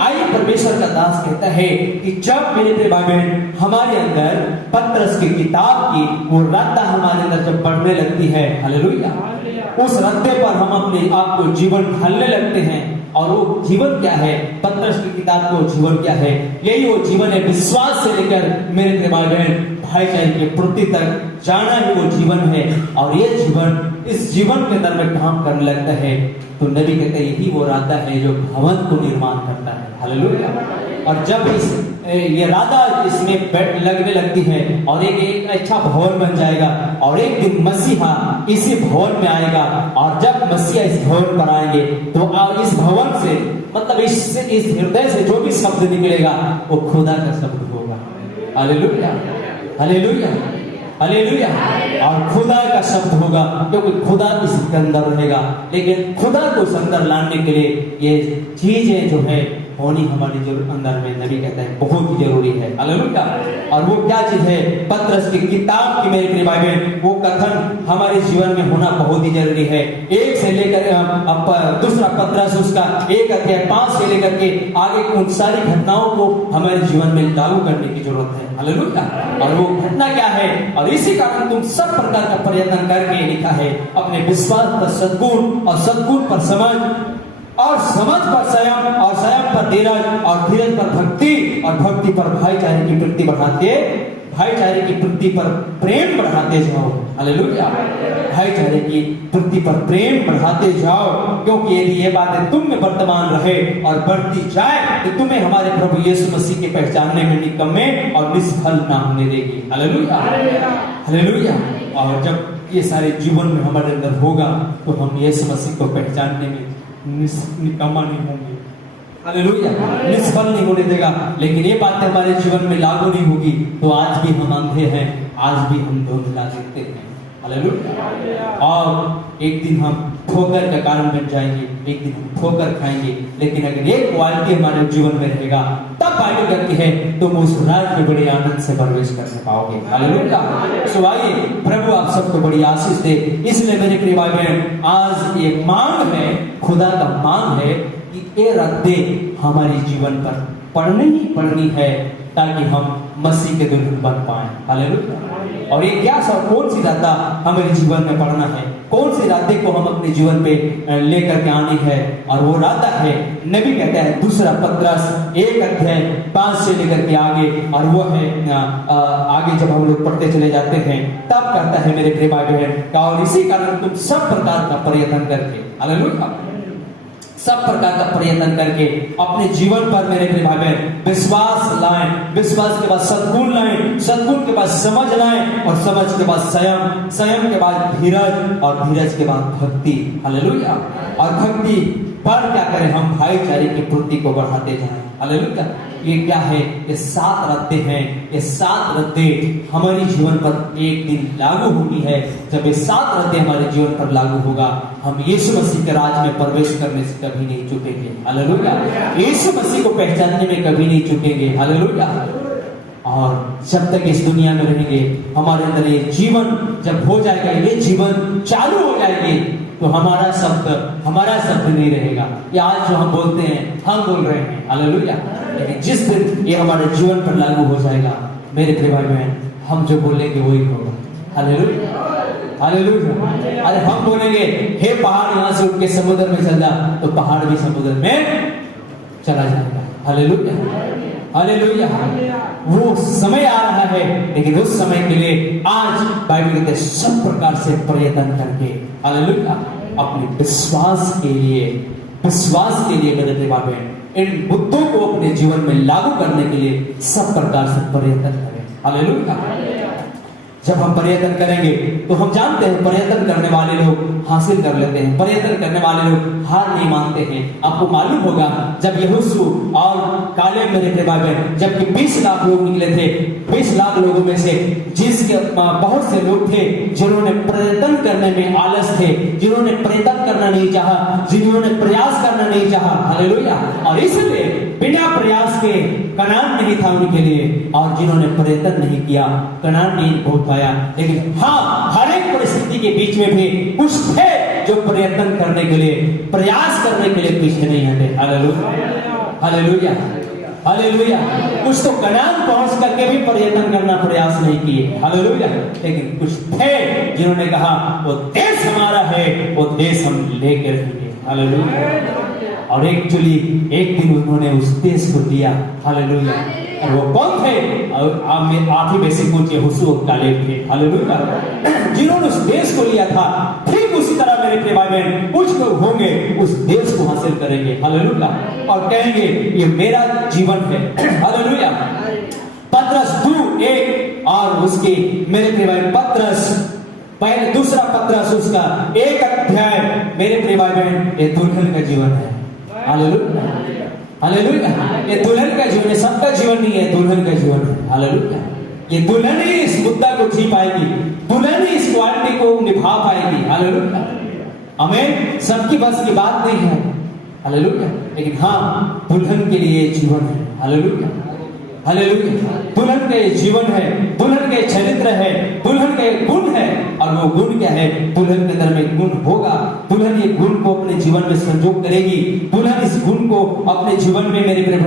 आइए, परमेश्वर का दास कहता है कि जब मेरे प्रिय भाई बहन हमारे अंदर पतरस की किताब की वो रद्दा हमारे अंदर जब बढ़ने लगती है, हालेलुया, उस रद्दे पर हम अपने आप को जीवन ढालने लगते हैं। और वो जीवन क्या है? पतरस की किताब को जीवन क्या है? यही वो जीवन है, विश्वास से लेकर मेरे प्रिय भाई बहन भाईचारे के प्रति तक जाना ही वो जीवन है। और ये जीवन, इस जीवन के अंदर में काम करने लगता है तो नबी कहते हैं यही वो रास्ता है जो भवन को निर्माण करता है। हालेलुया। और जब इस ये राधा इसमें लगने लगती है और एक अच्छा भवन बन जाएगा और एक दिन मसीहा इसी भवन में आएगा और जब मसीहा इस भवन पर आएंगे तो इस भवन से मतलब इस हृदय से जो भी शब्द निकलेगा वो खुदा का शब्द होगा। Hallelujah, hallelujah, hallelujah. और खुदा का शब्द होगा क्योंकि खुदा इसके अंदर रहेगा। लेकिन खुदा को इस अंदर लाने के लिए ये चीजें जो है होनी हमारी जो अंदर में नबी कहता है बहुत ही जरूरी है। हालेलुया। और वो क्या चीज है? पतरस की किताब की मेरे प्रिय भाई बहन वो कथन हमारे जीवन में होना बहुत ही जरूरी है। एक से लेकर दूसरा पतरस उसका 1 अध्याय 5 से लेकर के आगे उन सारी घटनाओं को हमारे जीवन में लागू करने की जरूरत है। हालेलुया। और वो घटना क्या है? और इसी कारण तुम सब प्रकार का प्रयत्न करके लिखा है अपने विश्वास पर सद्गुण और सद्गुण पर समझ और समझ पर संयम और संयम पर धीरज और धीरज पर भक्ति और भक्ति पर भाईचारे की वृत्ति पर प्रेम बढ़ाते जाओ। हालेलुया। भाईचारे की वृत्ति पर प्रेम बढ़ाते जाओ क्योंकि यदि ये बातें तुम में वर्तमान रहे और बढ़ती जाए तो तुम्हें हमारे प्रभु यीशु मसीह के पहचानने में निकम्मे और निष्फल ना होने देगी। Hallelujah, hallelujah. और जब ये सारे जीवन में हमारे अंदर होगा तो हम यीशु मसीह को पहचानने में निकम्मा नहीं होंगे। हालेलुया, निष्फल नहीं होने देगा। लेकिन ये बातें हमारे जीवन में लागू नहीं होगी तो आज भी हम अंधे हैं, आज भी हम धुंधला देखते हैं। हालेलुया। और एक दिन हम ठोकर का कारण बन जाएंगे, एक दिन हम ठोकर खाएंगे। लेकिन अगर एक क्वालिटी हमारे जीवन में रहेगा तब बाइबल कहती है तुम उस राज में बड़े आनंद से प्रवेश कर पाओगे। हालेलुया। सो आइए प्रभु आप सबको बड़ी आशीष दे। इसलिए मेरे प्रिय भाई बहन आज ये मांग है, खुदा का मांग है कि ये रद्दें हमारे जीवन पर पड़नी है ताकि हम मसीह के दुल्हन बन पाए। हालेलुया। और ये क्या कौन सी राधा हमारे जीवन में पढ़ना है, कौन सी राधे को हम अपने जीवन पे लेकर के आनी है? और वो राधा है नबी कहता है दूसरा पतरस 1 अध्याय 5 से लेकर के आगे। और वो है आगे जब हम लोग पढ़ते चले जाते हैं तब कहता है मेरे प्रिय भाई बहन और इसी कारण तुम सब प्रकार का प्रयत्न करके, हालेलुया, सब प्रकार का प्रयत्न करके अपने जीवन पर मेरे प्रिय भाई बहन विश्वास लाएं, विश्वास के बाद सद्गुण लाएं, सद्गुण के बाद समझ लाएं और समझ के बाद संयम, संयम के बाद धीरज और धीरज के बाद भक्ति। हालेलुया। और भक्ति पर क्या करें? हम भाईचारे की पूर्ति को बढ़ाते जाएं। हालेलुया। ये क्या है? ये 7 रद्दें हैं। ये 7 रद्दें हमारे जीवन पर एक दिन लागू होनी है। जब ये 7 रद्दें हमारे जीवन पर लागू होगा हम यीशु मसीह के राज में प्रवेश करने से कभी नहीं चूकेंगे। हालेलुया। यीशु मसीह को पहचानने में कभी नहीं चूकेंगे। हालेलुया। और जब तक इस दुनिया में रहेंगे हमारे अंदर ये जीवन जब हो जाएगा, ये जीवन चालू हो जाएगी तो हमारा शब्द नहीं रहेगा। ये आज जो हम बोलते हैं हम बोल रहे हैं। हालेलुया। लेकिन जिस दिन ये हमारे जीवन पर लागू हो जाएगा मेरे प्रिय भाई बहन हम जो बोलेंगे वही होगा। Hallelujah, hallelujah. अरे हम बोलेंगे हे पहाड़ यहाँ से उठ के समुद्र में चल जा तो पहाड़ भी समुद्र में चला जाएगा। Hallelujah, hallelujah. वो समय आ रहा है लेकिन उस समय के लिए आज बाइबल कहते हैं सब प्रकार से प्रयत्न करके, हालेलुया, अपने विश्वास के लिए मेरे प्रिय भाई बहन इन मुद्दों को अपने जीवन में लागू करने के लिए सब प्रकार से प्रयत्न करें। हालेलुया। जब हम प्रयत्न करेंगे तो हम जानते हैं प्रयत्न करने वाले लोग हासिल कर लेते हैं, प्रयत्न करने वाले लोग हार नहीं मानते हैं। आपको मालूम होगा जब यहोशू और कालेब मेरे प्रिय भाई बहन जबकि 20 लाख लोग निकले थे, 20 लाख लोगों में से जिसके बहुत से लोग थे जिन्होंने प्रयत्न करने में आलस थे, जिन्होंने प्रयत्न करना नहीं चाहा, जिन्होंने प्रयास करना नहीं चाहा। हालेलुया। और इसलिए बिना प्रयास के कनान नहीं था उनके लिए और जिन्होंने प्रयत्न नहीं किया कनान नहीं पहुंच पाया। लेकिन हाँ हर एक परिस्थिति के बीच में भी कुछ थे जो प्रयत्न करने के लिए प्रयास करने के लिए पीछे नहीं हटे। Hallelujah, hallelujah, hallelujah. कुछ तो कनान पहुंच करके भी प्रयत्न करना प्रयास नहीं किए। हालेलुया। लेकिन कुछ थे जिन्होंने कहा वो देश हमारा है, वो देश हम लेकर रहेंगे। हालेलुया। और एक्चुअली एक दिन उन्होंने उस देश को दिया। हालेलुया। और वो कौन थे? और आप ही बेसिक पूछिए, यहोशू और कालेब थे। हालेलुया। जिन्होंने उस देश को लिया था ठीक उसी तरह मेरे प्रिय भाई बहन कुछ लोग होंगे उस देश को हासिल करेंगे, हालेलुया, और कहेंगे ये मेरा जीवन है, हालेलुया। पतरस 2:1 और उसके मेरे प्रिय भाई पतरस पहले दूसरा पतरस उसका 1 अध्याय मेरे प्रिय भाई बहन ये दुल्हन का जीवन है, हालेलुया, हालेलुया। ये दुल्हन का जीवन है, सबका जीवन नहीं है, दुल्हन का जीवन है, हालेलुया। ये दुल्हन ही इस मुद्दा को जी पाएगी, दुल्हन ही इस क्वालिटी को निभा पाएगी, हालेलुया। हमें सबकी बस की बात नहीं है, हालेलुया, लेकिन हाँ दुल्हन के लिए जीवन है, हालेलुया, हालेलुया। दुल्हन का ये जीवन है, दुल्हन का चरित्र है, दुल्हन का गुण है, और वो गुण क्या है? दुल्हन के अंदर में गुण होगा, दुल्हन ये गुण को अपने जीवन में संजोग करेगी, दुल्हन इस गुण को अपने जीवन में मेरे प्रिय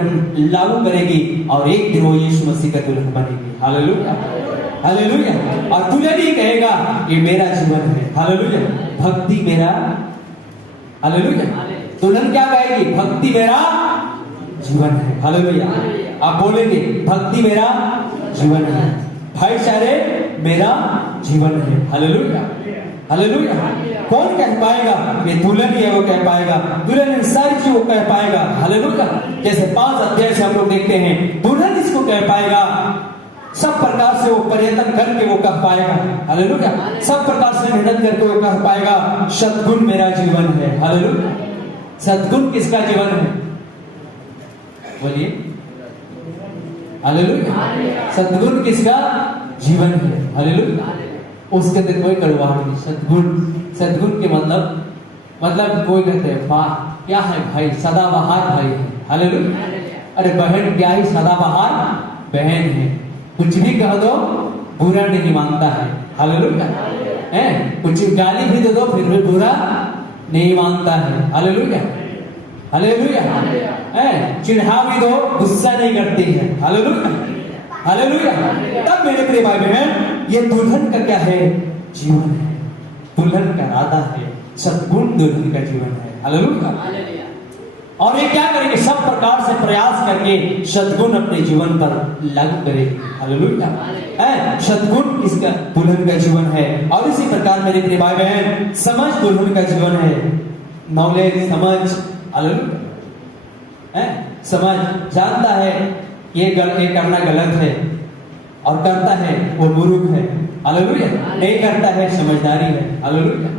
लागू करेगी, और एक दिन वो यीशु मसीह का दुल्हन बनेगी, हालेलुया, हालेलुया। और दुल्हन ही कहेगा ये मेरा जीवन है, हालेलुया, भक्ति मेरा, हालेलुया। दुल्हन क्या कहेगी? भक्ति मेरा जीवन है, हालेलुया। आप बोलेंगे भक्ति मेरा जीवन है, भाईचारे मेरा जीवन है, हालेलुया, हालेलुया। कौन कह पाएगा? ये दुल्हन ही है वो कह पाएगा, दुल्हन सारी चीज वो कह पाएगा, हालेलुया। जैसे 5 अध्याय से हम लोग देखते हैं, दुल्हन इसको कह पाएगा, सब प्रकार से वो पर्यटन करके वो कह पाएगा, हालेलुया, सब प्रकार से मेहनत करके वो कह पाएगा सद्गुण मेरा जीवन है, हालेलुया। सद्गुण किसका जीवन है? बोलिए, हालेलुया। सद्गुण किसका जीवन है, हालेलुया। उसके अंदर कोई कड़वाहट नहीं, सद्गुण, सद्गुण के मतलब कोई कहते हैं वाह क्या है भाई, सदाबहार भाई है, हालेलुया। अरे बहन क्या ही सदाबहार बहन है, कुछ भी कह दो बुरा नहीं मानता है, हालेलुया, हैं कुछ गाली भी दे दो फिर भी बुरा नहीं मानता है, हालेलुया, हालेलुया, हैं चिढ़ा भी दो गुस्सा नहीं करती है, हालेलुया, हालेलुया। तब मेरे प्रिय भाई बहन ये दुल्हन का क्या है? जीवन है, दुल्हन का राधा है, सद्गुण दुल्हन का जीवन है, हालेलुया। और ये क्या करेंगे? सब प्रकार से प्रयास करके सद्गुण अपने जीवन पर लागू करेंगे, हालेलुया। सद्गुण इसका दुल्हन का जीवन है। और इसी प्रकार मेरे प्रिय भाई बहन समझ दुल्हन का जीवन है, नॉलेज, समझ, हालेलुया, समझ, जानता है ये करना गलत है और करता है वो मूर्ख है, हालेलुया, नहीं करता है समझदारी है, हालेलुया।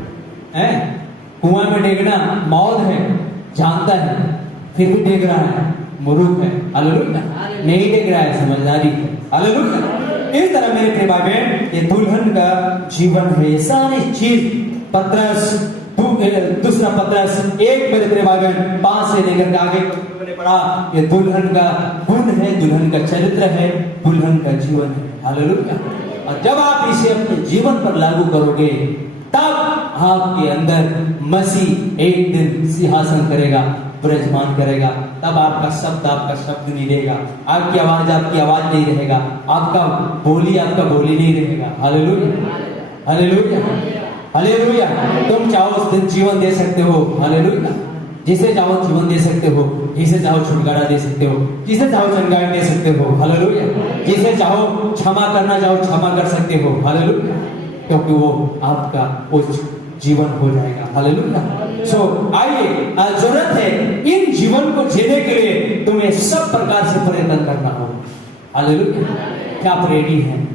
कुआं में डेगना मौत है, जानता है फिर भी डेग रहा है, मूर्ख है, हालेलुया, नहीं डेग रहा है, समझदारी है, हालेलुया। इस तरह मेरे प्रिय भाई बहन ये दुल्हन का जीवन है। ये सारी चीज पतरस दूसरा पतरस 1 मेरे प्रिय भाई बहन 5 से लेकर आगे मैंने पढ़ा, ये दुल्हन का गुण है, दुल्हन का चरित्र है, दुल्हन का जीवन है, हालेलुया। और जब आप इसे अपने जीवन पर लागू करोगे तब आपके अंदर मसीह एक दिन सिंहासन करेगा, विराजमान करेगा, तब आपका शब्द नहीं रहेगा, आपकी आवाज नहीं रहेगा, आपका बोली नहीं रहेगा, हालेलुया, हालेलुया, हालेलुया। तुम चाहो उस दिन जीवन दे सकते हो, हालेलुया, जिसे चाहो जीवन दे सकते हो, जिसे चाहो छुटकारा दे सकते हो, जिसे चाहो चंगाई दे सकते हो, हालेलुया, जिसे चाहो क्षमा करना चाहो क्षमा कर सकते हो, हालेलुया, क्योंकि वो आपका उस जीवन हो जाएगा, हालेलुया। सो आइए, जरूरत है इन जीवन को जीने के लिए तुम्हें सब प्रकार से प्रयत्न करना होगा, हालेलुया। क्या आप रेडी हैं?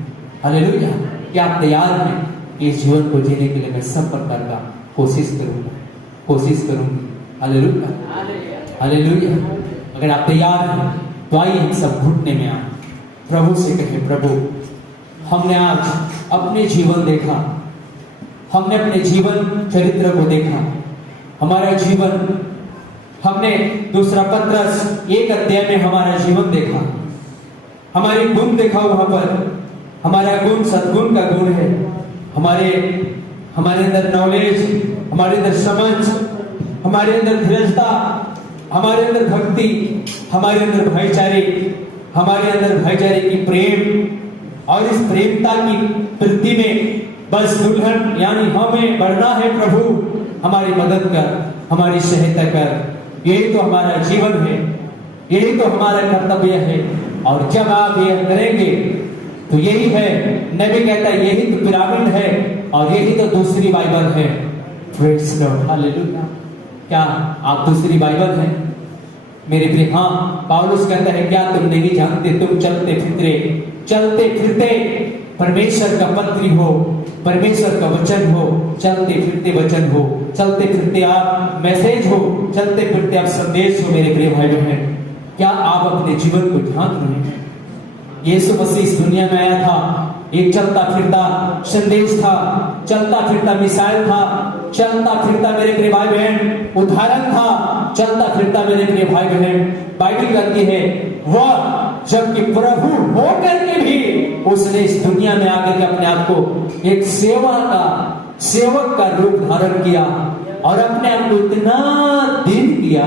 हालेलुया। क्या आप तैयार हैं? इस जीवन को जीने के लिए मैं सब प्रकार का कोशिश करूंगी, हालेलुया, हालेलुया। अगर आप तैयार हैं तो आइए हम सब घुटने में आए, प्रभु से कहें, प्रभु हमने आज अपने जीवन देखा, हमने अपने जीवन चरित्र को देखा, हमारा जीवन, हमने दूसरा पतरस 1 अध्याय में हमारा जीवन देखा, हमारे गुण देखा, वहां पर हमारा गुण सद्गुण का गुण है, हमारे अंदर नॉलेज, हमारे अंदर समझ, हमारे अंदर धीरजता, हमारे अंदर भक्ति, हमारे अंदर भाईचारे की प्रेम, और इस प्रेमता की वृद्धि में बस दुल्हन यानी हमें बढ़ना है। प्रभु हमारी मदद कर, हमारी सहायता कर, यही तो हमारा जीवन है, यही तो हमारा कर्तव्य है। और जब आप यह करेंगे तो यही है, नबी कहता है यही तो पिरामिड है और यही तो दूसरी बाइबल है, प्रेज़ लॉर्ड, हालेलुया। क्या आप दूसरी बाइबल है मेरे प्रिय? हाँ, पौलुस कहता है क्या तुम नहीं जानते, तुम चलते फिरते परमेश्वर का पत्री हो, परमेश्वर का वचन हो, चलते फिरते वचन हो, चलते फिरते आप मैसेज हो, चलते फिरते आप संदेश हो मेरे प्रिय भाई बहन। क्या आप अपने जीवन को ध्यान रहे हैं? यीशु मसीह इस दुनिया में आया था, एक चलता फिरता संदेश था, चलता फिरता मिसाइल था, चलता फिरता मेरे प्रिय भाई बहन उदाहरण था, चलता फिरता मेरे प्रिय भाई बहन। बाइबल कहती है वह जबकि प्रभु होकर के भी उसने इस दुनिया में आकर के अपने आप को एक सेवक का रूप धारण किया और अपने आप को इतना दिन किया,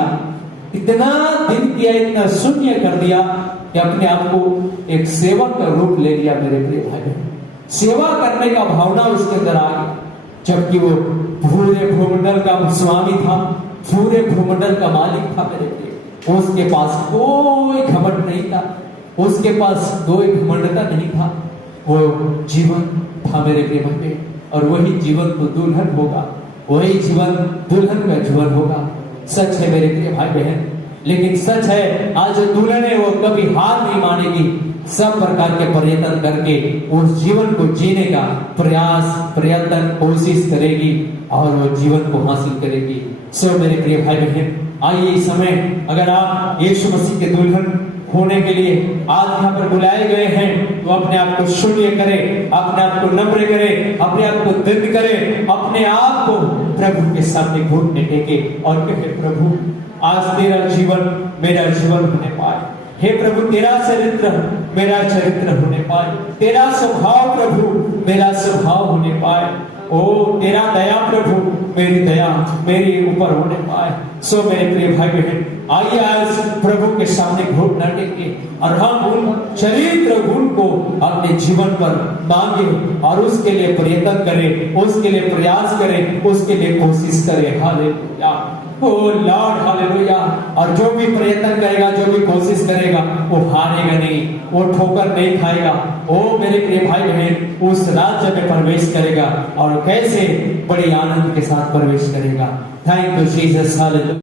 इतना शून्य कर दिया कि अपने आप को एक सेवक का रूप ले लिया मेरे प्रिय भाई बहन। सेवा करने का भावना उसके अंदर आ गया, जबकि वो पूरे भूमंडल का स्वामी था, पूरे भूमंडल का मालिक था मेरे प्रिय। उसके पास कोई घमंड नहीं था, उसके पास कोई घमंडता नहीं था। वो जीवन था मेरे प्रिय भाई, और वही जीवन तो दुल्हन होगा, वही जीवन दुल्हन का जीवन होगा। सच है मेरे प्रिय भाई बहन, लेकिन सच है आज जो दुल्हन है वो कभी हार नहीं मानेगी, सब प्रकार के प्रयत्न करके उस जीवन को जीने का प्रयत्न कोशिश करेगी और वो जीवन को हासिल करेगी। सो मेरे प्रिय भाई बहन, आइए इस समय अगर आप यीशु मसीह के दुल्हन होने के लिए आज यहाँ पर बुलाए गए हैं तो अपने आप को शून्य करें, अपने आप को नम्र करें, अपने आप को दंड करें, अपने आप को प्रभु के सामने घुटने टेके और कहे प्रभु आज तेरा जीवन मेरा जीवन होने पाए। हे प्रभु तेरा चरित्र मेरा चरित्र होने पाए, तेरा स्वभाव प्रभु मेरा स्वभाव होने पाए। ओ तेरा दया प्रभु मेरी दया मेरे ऊपर होने पाए। सो मेरे प्रिय भाई बहन, आइए आज प्रभु के सामने घुटना टेके और हम उन चरित्र गुण को अपने जीवन पर मांगे और उसके लिए प्रयत्न करें, उसके लिए प्रयास करें, उसके लिए कोशिश करें। हालेलुया, ओ लॉर्ड हालेलुया। और जो भी प्रयत्न करेगा, जो भी कोशिश करेगा, वो हारेगा नहीं, वो ठोकर नहीं खाएगा। ओ मेरे प्रिय भाई बहन, उस राज्य में प्रवेश करेगा और कैसे बड़ी आनंद के साथ प्रवेश करेगा। Thank you Jesus, hallelujah.